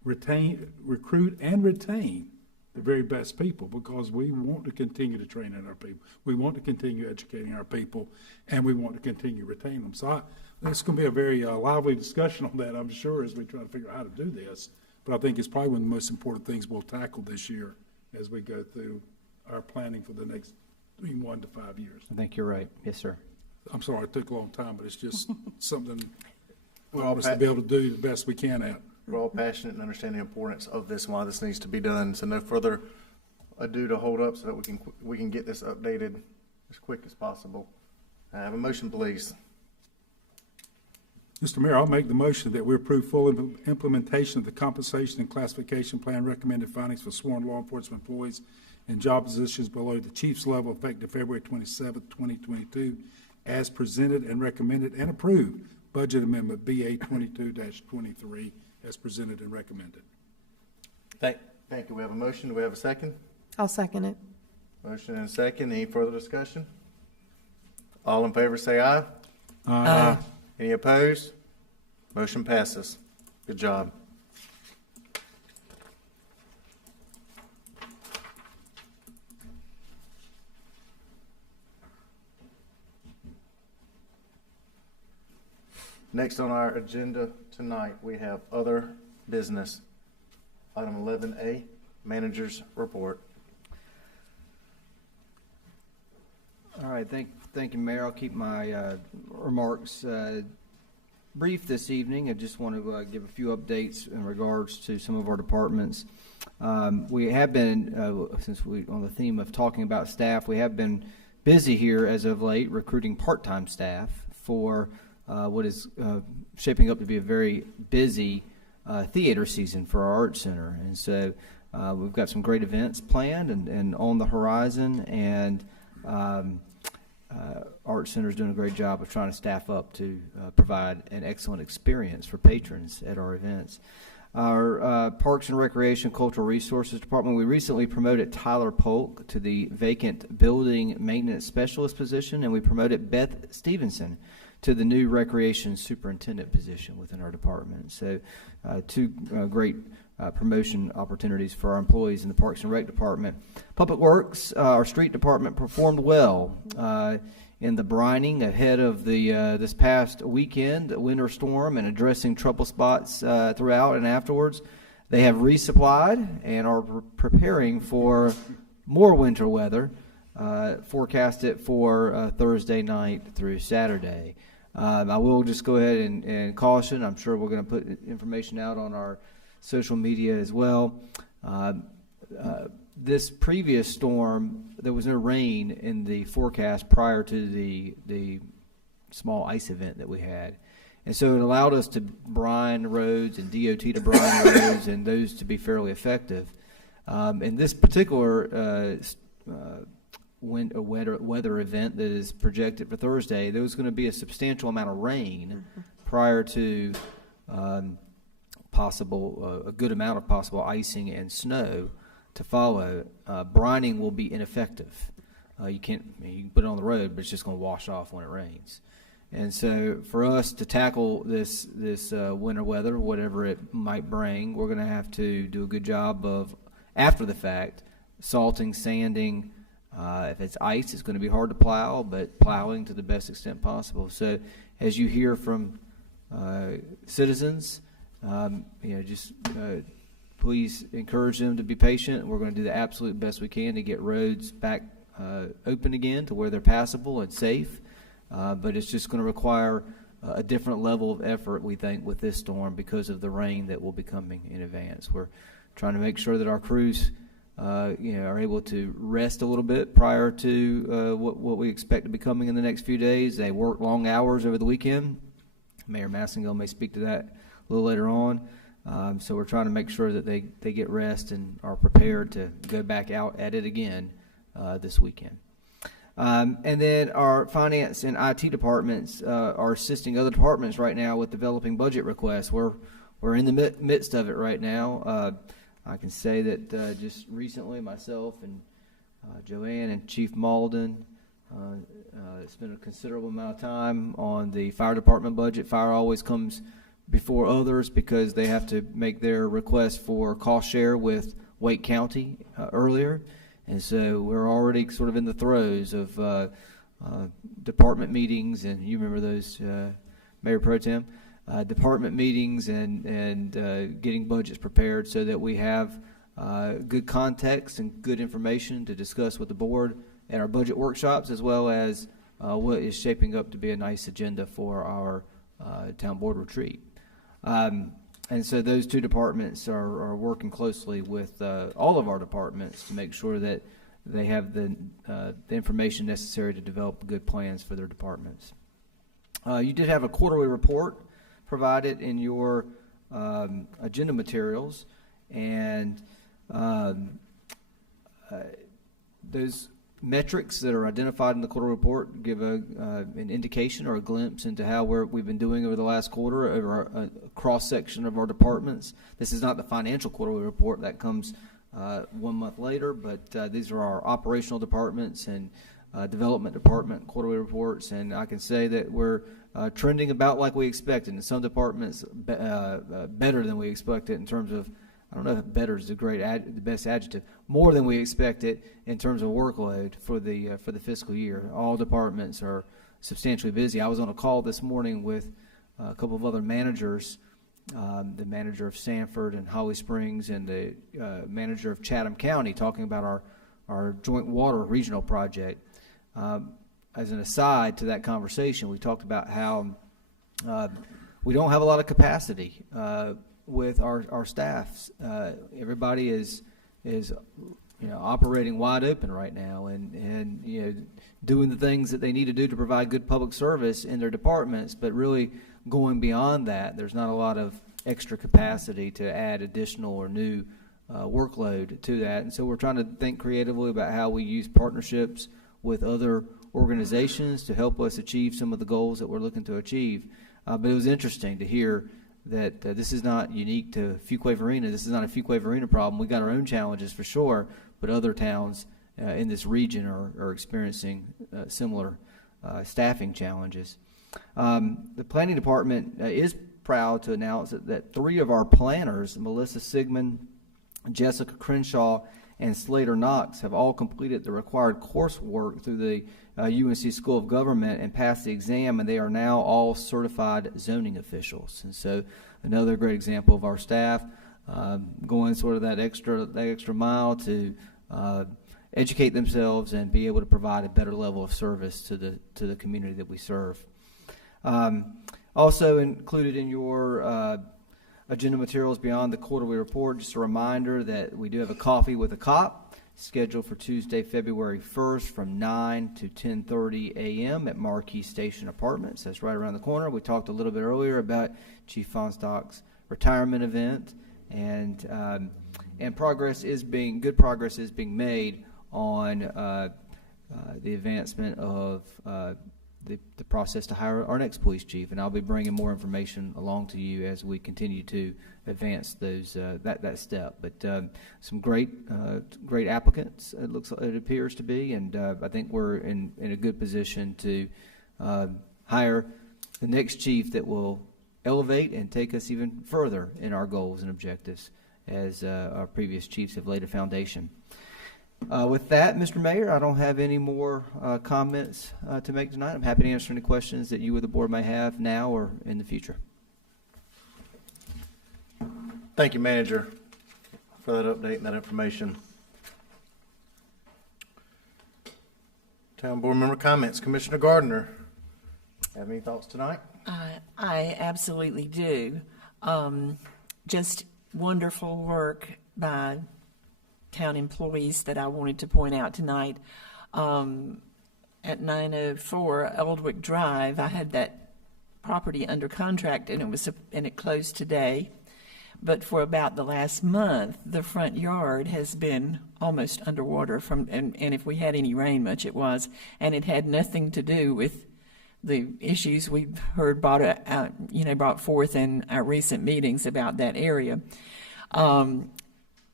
recruit and retain the very best people, because we want to continue to train our people. We want to continue educating our people, and we want to continue retaining them. So it's going to be a very lively discussion on that, I'm sure, as we try to figure out how to do this. But I think it's probably one of the most important things we'll tackle this year as we go through our planning for the next 1 to 5 years. I think you're right. Yes, sir. I'm sorry it took a long time, but it's just something we want us to be able to do the best we can at. We're all passionate and understand the importance of this and why this needs to be done. So no further ado to hold up, so that we can get this updated as quick as possible. I have a motion, please. Mr. Mayor, I'll make the motion that we approve full implementation of the compensation and classification plan recommended findings for sworn law enforcement employees in job positions below the chief's level effective February 27, 2022, as presented and recommended and approved. Budget amendment BA 22-23 as presented and recommended. Thank you. We have a motion. Do we have a second? I'll second it. Motion and a second. Any further discussion? All in favor say aye. Aye. Any opposed? Motion passes. Good job. Next on our agenda tonight, we have other business. Item 11A, Manager's Report. All right, thank you, Mayor. I'll keep my remarks brief this evening. I just want to give a few updates in regards to some of our departments. We have been, since we on the theme of talking about staff, we have been busy here as of late recruiting part-time staff for what is shaping up to be a very busy theater season for our Art Center. And so we've got some great events planned and on the horizon, and Art Center is doing a great job of trying to staff up to provide an excellent experience for patrons at our events. Our Parks and Recreation Cultural Resources Department, we recently promoted Tyler Polk to the vacant Building Maintenance Specialist position, and we promoted Beth Stevenson to the new Recreation Superintendent position within our department. So 2 great promotion opportunities for our employees in the Parks and Rec Department. Public Works, our street department performed well in the brining ahead of the this past weekend winter storm, and addressing trouble spots throughout and afterwards. They have resupplied and are preparing for more winter weather forecasted for Thursday night through Saturday. I will just go ahead and caution, I'm sure we're going to put information out on our social media as well. This previous storm, there was no rain in the forecast prior to the small ice event that we had. And so it allowed us to brine roads and DOT to brine roads and those to be fairly effective. In this particular weather event that is projected for Thursday, there was going to be a substantial amount of rain prior to a good amount of possible icing and snow to follow. Brining will be ineffective. You can put it on the road, but it's just going to wash off when it rains. And so for us to tackle this winter weather, whatever it might bring, we're going to have to do a good job of, after the fact, salting, sanding, If it's ice, it's going to be hard to plow, but plowing to the best extent possible. So as you hear from citizens, just please encourage them to be patient. We're going to do the absolute best we can to get roads back open again to where they're passable and safe. But it's just going to require a different level of effort, we think, with this storm because of the rain that will be coming in advance. We're trying to make sure that our crews are able to rest a little bit prior to what we expect to be coming in the next few days. They work long hours over the weekend. Mayor Massengill may speak to that a little later on. So we're trying to make sure that they get rest and are prepared to go back out at it again this weekend. And then our finance and IT departments are assisting other departments right now with developing budget requests. We're in the midst of it right now. I can say that just recently myself and Joanne and Chief Malden spent a considerable amount of time on the fire department budget. Fire always comes before others because they have to make their request for cost share with Wake County earlier. And so we're already sort of in the throes of department meetings, and you remember those, Mayor Pro Tem, department meetings and getting budgets prepared so that we have good context and good information to discuss with the board at our budget workshops, as well as what is shaping up to be a nice agenda for our town board retreat. And so those two departments are working closely with all of our departments to make sure that they have the information necessary to develop good plans for their departments. You did have a quarterly report provided in your agenda materials, and those metrics that are identified in the quarterly report give an indication or a glimpse into how we've been doing over the last quarter over a cross-section of our departments. This is not the financial quarterly report that comes 1 month later, but these are our operational departments and development department quarterly reports, and I can say that we're trending about like we expected. In some departments, better than we expected in terms of, I don't know if better is the best adjective, more than we expected in terms of workload for the fiscal year. All departments are substantially busy. I was on a call this morning with a couple of other managers, the manager of Sanford and Holly Springs and the manager of Chatham County, talking about our joint water regional project. As an aside to that conversation, we talked about how we don't have a lot of capacity with our staffs. Everybody is operating wide open right now and doing the things that they need to do to provide good public service in their departments, but really going beyond that, there's not a lot of extra capacity to add additional or new workload to that. And so we're trying to think creatively about how we use partnerships with other organizations to help us achieve some of the goals that we're looking to achieve. But it was interesting to hear that this is not unique to Fuquay-Varina. This is not a Fuquay-Varina problem. We've got our own challenges for sure, but other towns in this region are experiencing similar staffing challenges. The planning department is proud to announce that 3 of our planners, Melissa Sigmund, Jessica Crenshaw, and Slater Knox, have all completed the required coursework through the UNC School of Government and passed the exam, and they are now all certified zoning officials. And so another great example of our staff going sort of that extra mile to educate themselves and be able to provide a better level of service to the community that we serve. Also included in your agenda materials beyond the quarterly report, just a reminder that we do have a coffee with a cop scheduled for Tuesday, February 1st from 9 to 10:30 a.m. at Marquee Station Apartments. That's right around the corner. We talked a little bit earlier about Chief Fonstock's retirement event, and good progress is being made on the advancement of the process to hire our next police chief, and I'll be bringing more information along to you as we continue to advance those that step. But some great applicants. It appears to be, and I think we're in a good position to hire the next chief that will elevate and take us even further in our goals and objectives, as our previous chiefs have laid a foundation. With that, Mr. Mayor, I don't have any more comments to make tonight. I'm happy to answer any questions that you or the board may have now or in the future. Thank you, Manager, for that update and that information. Town board member comments. Commissioner Gardner, have any thoughts tonight? I absolutely do. Just wonderful work by town employees that I wanted to point out tonight. At 904 Eldwick Drive, I had that property under contract, and it closed today. But for about the last month, the front yard has been almost underwater and if we had any rain, much it was, and it had nothing to do with the issues we've heard brought forth in our recent meetings about that area.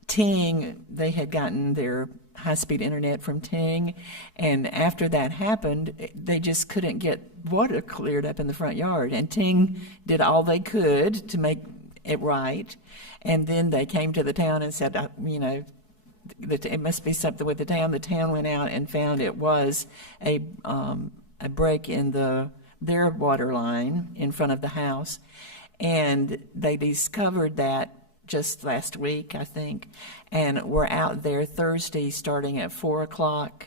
Ting, they had gotten their high-speed internet from Ting, and after that happened, they just couldn't get water cleared up in the front yard, and Ting did all they could to make it right, and then they came to the town and said, that it must be something with the town. The town went out and found it was a break in their water line in front of the house, and they discovered that just last week, I think, and were out there Thursday starting at 4 o'clock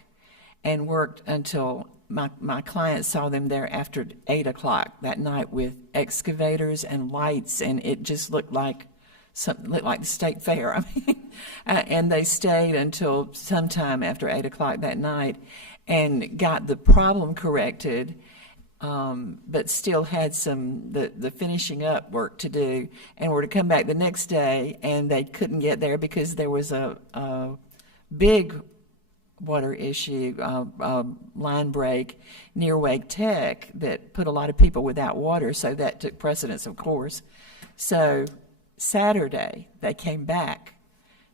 and worked until my client saw them there after 8 o'clock that night with excavators and lights, and it just looked like the state fair. I mean, and they stayed until sometime after 8 o'clock that night and got the problem corrected, but still had the finishing up work to do, and were to come back the next day, and they couldn't get there because there was a big water issue, line break near Wake Tech that put a lot of people without water, so that took precedence, of course. So Saturday, they came back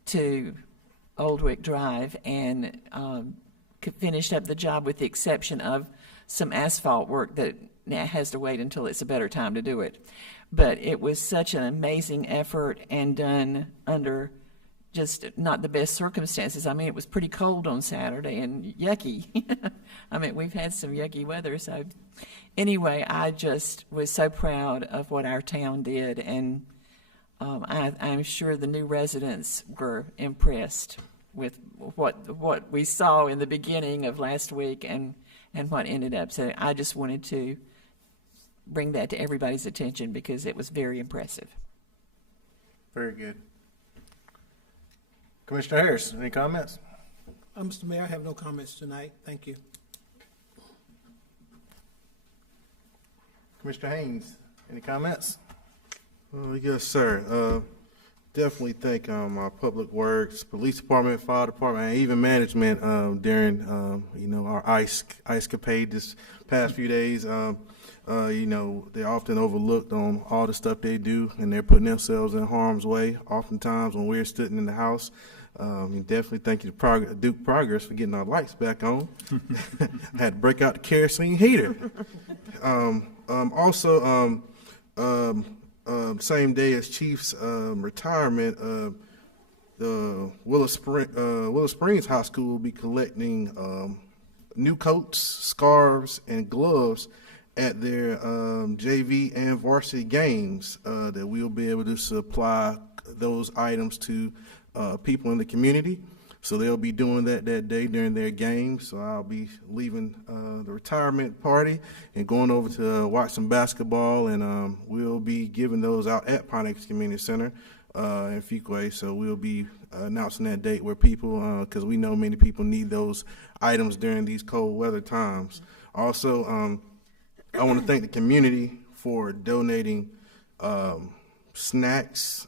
to Oldwick Drive and finished up the job with the exception of some asphalt work that now has to wait until it's a better time to do it. But it was such an amazing effort and done under just not the best circumstances. I mean, it was pretty cold on Saturday and yucky. I mean, we've had some yucky weather. So anyway, I just was so proud of what our town did, and I'm sure the new residents were impressed with what we saw in the beginning of last week and what ended up. So I just wanted to bring that to everybody's attention because it was very impressive. Very good. Commissioner Harris, any comments? Mr. Mayor, I have no comments tonight. Thank you. Commissioner Haynes, any comments? Yes, sir. Definitely thank our Public Works, Police Department, Fire Department, and even management during our ice capade this past few days. They're often overlooked on all the stuff they do, and they're putting themselves in harm's way. Oftentimes, when we're sitting in the house, definitely thank you to Duke Progress for getting our lights back on. I had to break out the kerosene heater. Same day as Chief's retirement, the Willow Springs High School will be collecting new coats, scarves, and gloves at their JV and varsity games that we'll be able to supply those items to people in the community. So they'll be doing that day during their games. So I'll be leaving the retirement party and going over to watch some basketball, and we'll be giving those out at Pontiac Community Center in Fuquay. So we'll be announcing that date where people, because we know many people need those items during these cold weather times. Also, I want to thank the community for donating snacks,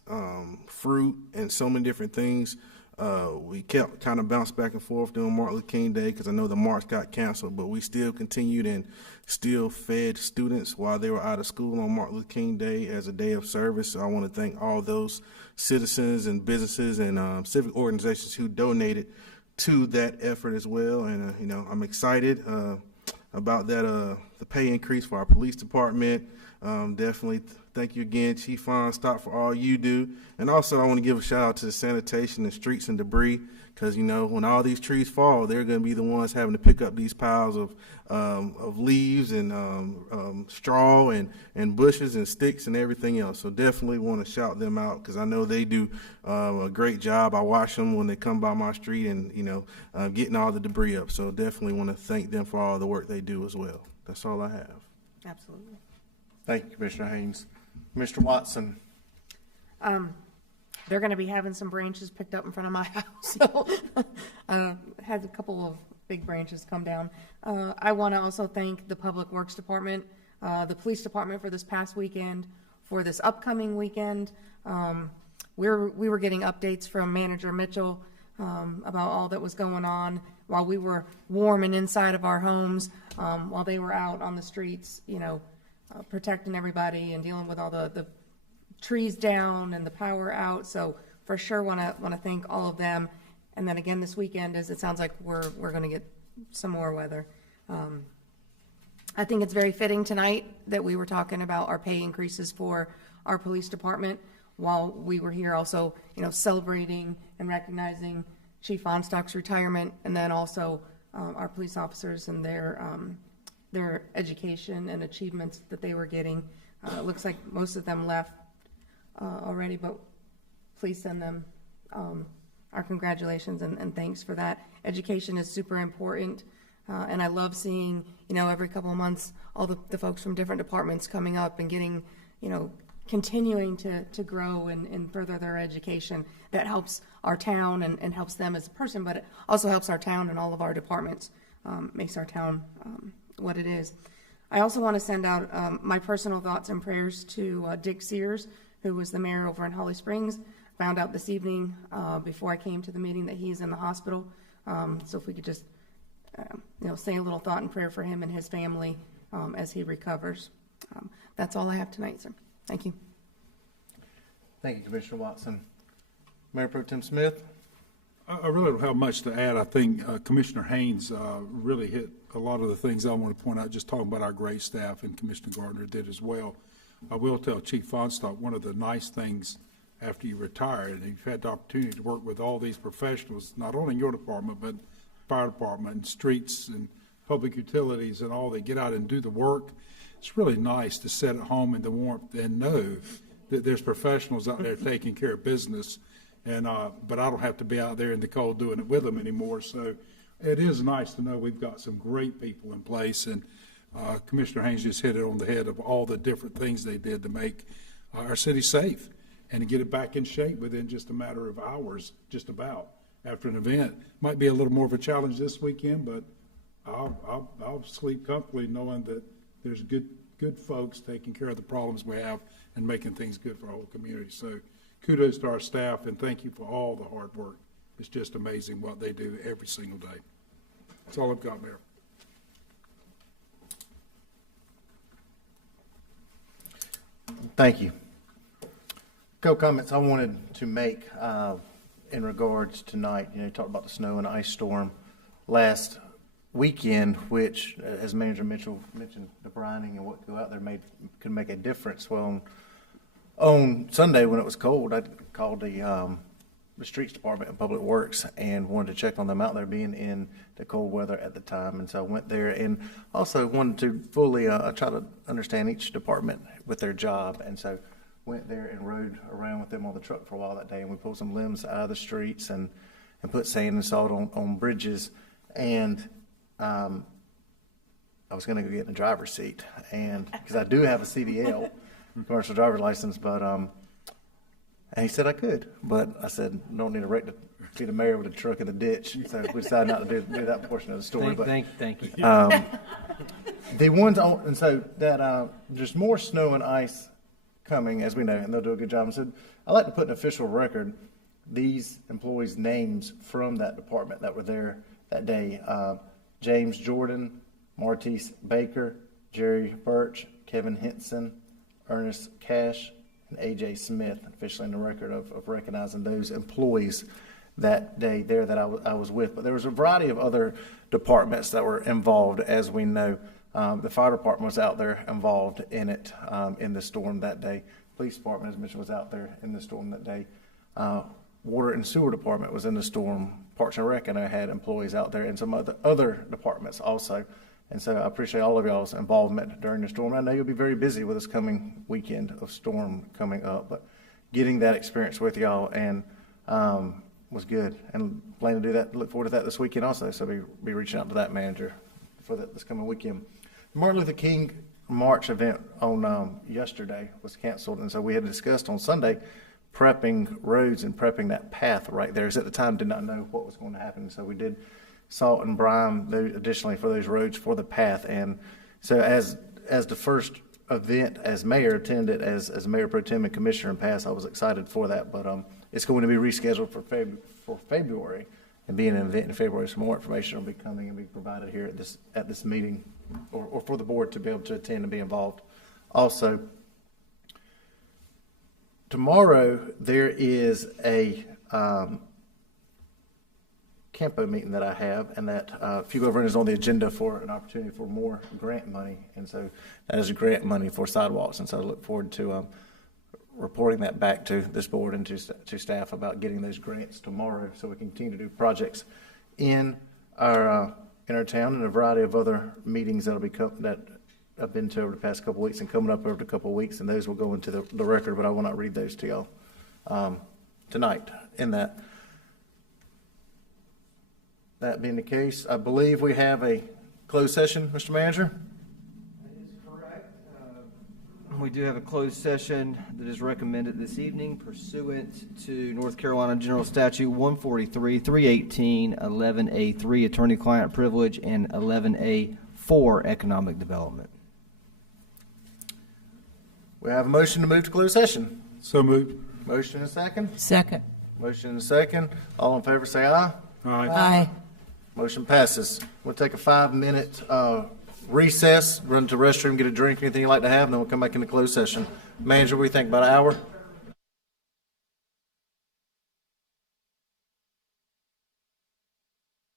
fruit, and so many different things. We kept kind of bounced back and forth during Martin Luther King Day because I know the march got canceled, but we still continued and still fed students while they were out of school on Martin Luther King Day as a day of service. So I want to thank all those citizens and businesses and civic organizations who donated to that effort as well. And, I'm excited about that, the pay increase for our police department. Definitely thank you again, Chief Fon Stock, for all you do. And also, I want to give a shout out to the sanitation and streets and debris, because, you know, when all these trees fall, they're going to be the ones having to pick up these piles of leaves and straw and bushes and sticks and everything else. So definitely want to shout them out, because I know they do a great job. I watch them when they come by my street and, you know, getting all the debris up. So definitely want to thank them for all the work they do as well. That's all I have. Absolutely. Thank you, Commissioner Haynes. Mr. Watson. They're going to be having some branches picked up in front of my house, so had a couple of big branches come down. I want to also thank the Public Works Department, the Police Department for this past weekend, for this upcoming weekend. We were getting updates from Manager Mitchell about all that was going on while we were warm and inside of our homes, while they were out on the streets, you know, protecting everybody and dealing with all the trees down and the power out. So for sure want to thank all of them. And then again this weekend, as it sounds like we're going to get some more weather. I think it's very fitting tonight that we were talking about our pay increases for our police department while we were here also, you know, celebrating and recognizing Chief Onstock's retirement, and then also our police officers and their education and achievements that they were getting. It looks like most of them left already, but please send them our congratulations and thanks for that. Education is super important, and I love seeing, you know, every couple of months all the folks from different departments coming up and getting, you know, continuing to grow and further their education. That helps our town and helps them as a person, but it also helps our town and all of our departments, makes our town what it is. I also want to send out my personal thoughts and prayers to Dick Sears, who was the mayor over in Holly Springs. Found out this evening before I came to the meeting that he's in the hospital. So if we could just, you know, say a little thought and prayer for him and his family as he recovers. That's all I have tonight, sir. Thank you. Thank you, Commissioner Watson. Mayor Pro Tem Smith. I really don't have much to add. I think Commissioner Haynes really hit a lot of the things I want to point out, just talking about our great staff, and Commissioner Gardner did as well. I will tell Chief Fonstock, one of the nice things after you retire, and you've had the opportunity to work with all these professionals, not only in your department, but fire department and streets and public utilities and all, they get out and do the work. It's really nice to sit at home in the warmth and know that there's professionals out there taking care of business. And but I don't have to be out there in the cold doing it with them anymore. So it is nice to know we've got some great people in place. And Commissioner Haynes just hit it on the head of all the different things they did to make our city safe and to get it back in shape within just a matter of hours, just about, after an event. Might be a little more of a challenge this weekend, but I'll sleep comfortably knowing that there's good folks taking care of the problems we have and making things good for our whole community. So kudos to our staff, and thank you for all the hard work. It's just amazing what they do every single day. That's all I've got, Mayor. Thank you. Couple comments I wanted to make in regards tonight. You know, you talked about the snow and ice storm last weekend, which, as Manager Mitchell mentioned, the brining and what go out there could make a difference. Well, on Sunday when it was cold, I called the streets department and public works and wanted to check on them out there being in the cold weather at the time. And so I went there and also wanted to fully try to understand each department with their job. And so went there and rode around with them on the truck for a while that day. And we pulled some limbs out of the streets and put sand and salt on bridges. And I was going to go get in the driver's seat, and because I do have a CDL, commercial driver's license, but and he said I could, but I said don't need a right to see the mayor with a truck in the ditch, so we decided not to do that portion of the story. Thank you. The ones on, and so that there's more snow and ice coming, as we know, and they'll do a good job. And so I like to put an official record these employees' names from that department that were there that day. James Jordan, Martise Baker, Jerry Birch, Kevin Henson, Ernest Cash, and A.J. Smith, officially in the record of recognizing those employees that day there that I was with. But there was a variety of other departments that were involved, as we know. The fire department was out there involved in it, in the storm that day. Police department, as mentioned, was out there in the storm that day. Water and sewer department was in the storm. Parks and Rec, and I had employees out there, and some other departments also. And so I appreciate all of y'all's involvement during the storm. I know you'll be very busy with this coming weekend of storm coming up, but getting that experience with y'all and was good. And plan to do that, look forward to that this weekend also. So be reaching out to that manager for this coming weekend. The Martin Luther King March event on yesterday was canceled, and so we had discussed on Sunday prepping roads and prepping that path right there. Because at the time did not know what was going to happen, so we did salt and brine additionally for those roads for the path. And so as the first event as mayor, attended as Mayor Pro Tem and Commissioner and pass, I was excited for that, but it's going to be rescheduled for February and being an event in February. So more information will be coming and be provided here at this meeting or for the board to be able to attend and be involved. Also, tomorrow there is a Campo meeting that I have, and that Fuquay-Varina is on the agenda for an opportunity for more grant money, and so that is grant money for sidewalks, and so I look forward to reporting that back to this board and to staff about getting those grants tomorrow, so we can continue to do projects in our town, and a variety of other meetings that I've been to over the past couple of weeks and coming up over the couple of weeks, and those will go into the record, but I will not read those to y'all tonight. In that being the case, I believe we have a closed session, Mr. Manager? That is correct. We do have a closed session that is recommended this evening pursuant to North Carolina General Statute 143, 318, 11A3, attorney-client privilege, and 11A4, economic development. We have a motion to move to closed session. So moved. Motion and a second? Second. Motion and a second. All in favor say aye. Aye. Aye. Motion passes. We'll take a 5-minute recess, run to the restroom, get a drink, anything you'd like to have, and then we'll come back into closed session. Manager, what do you think, about an hour?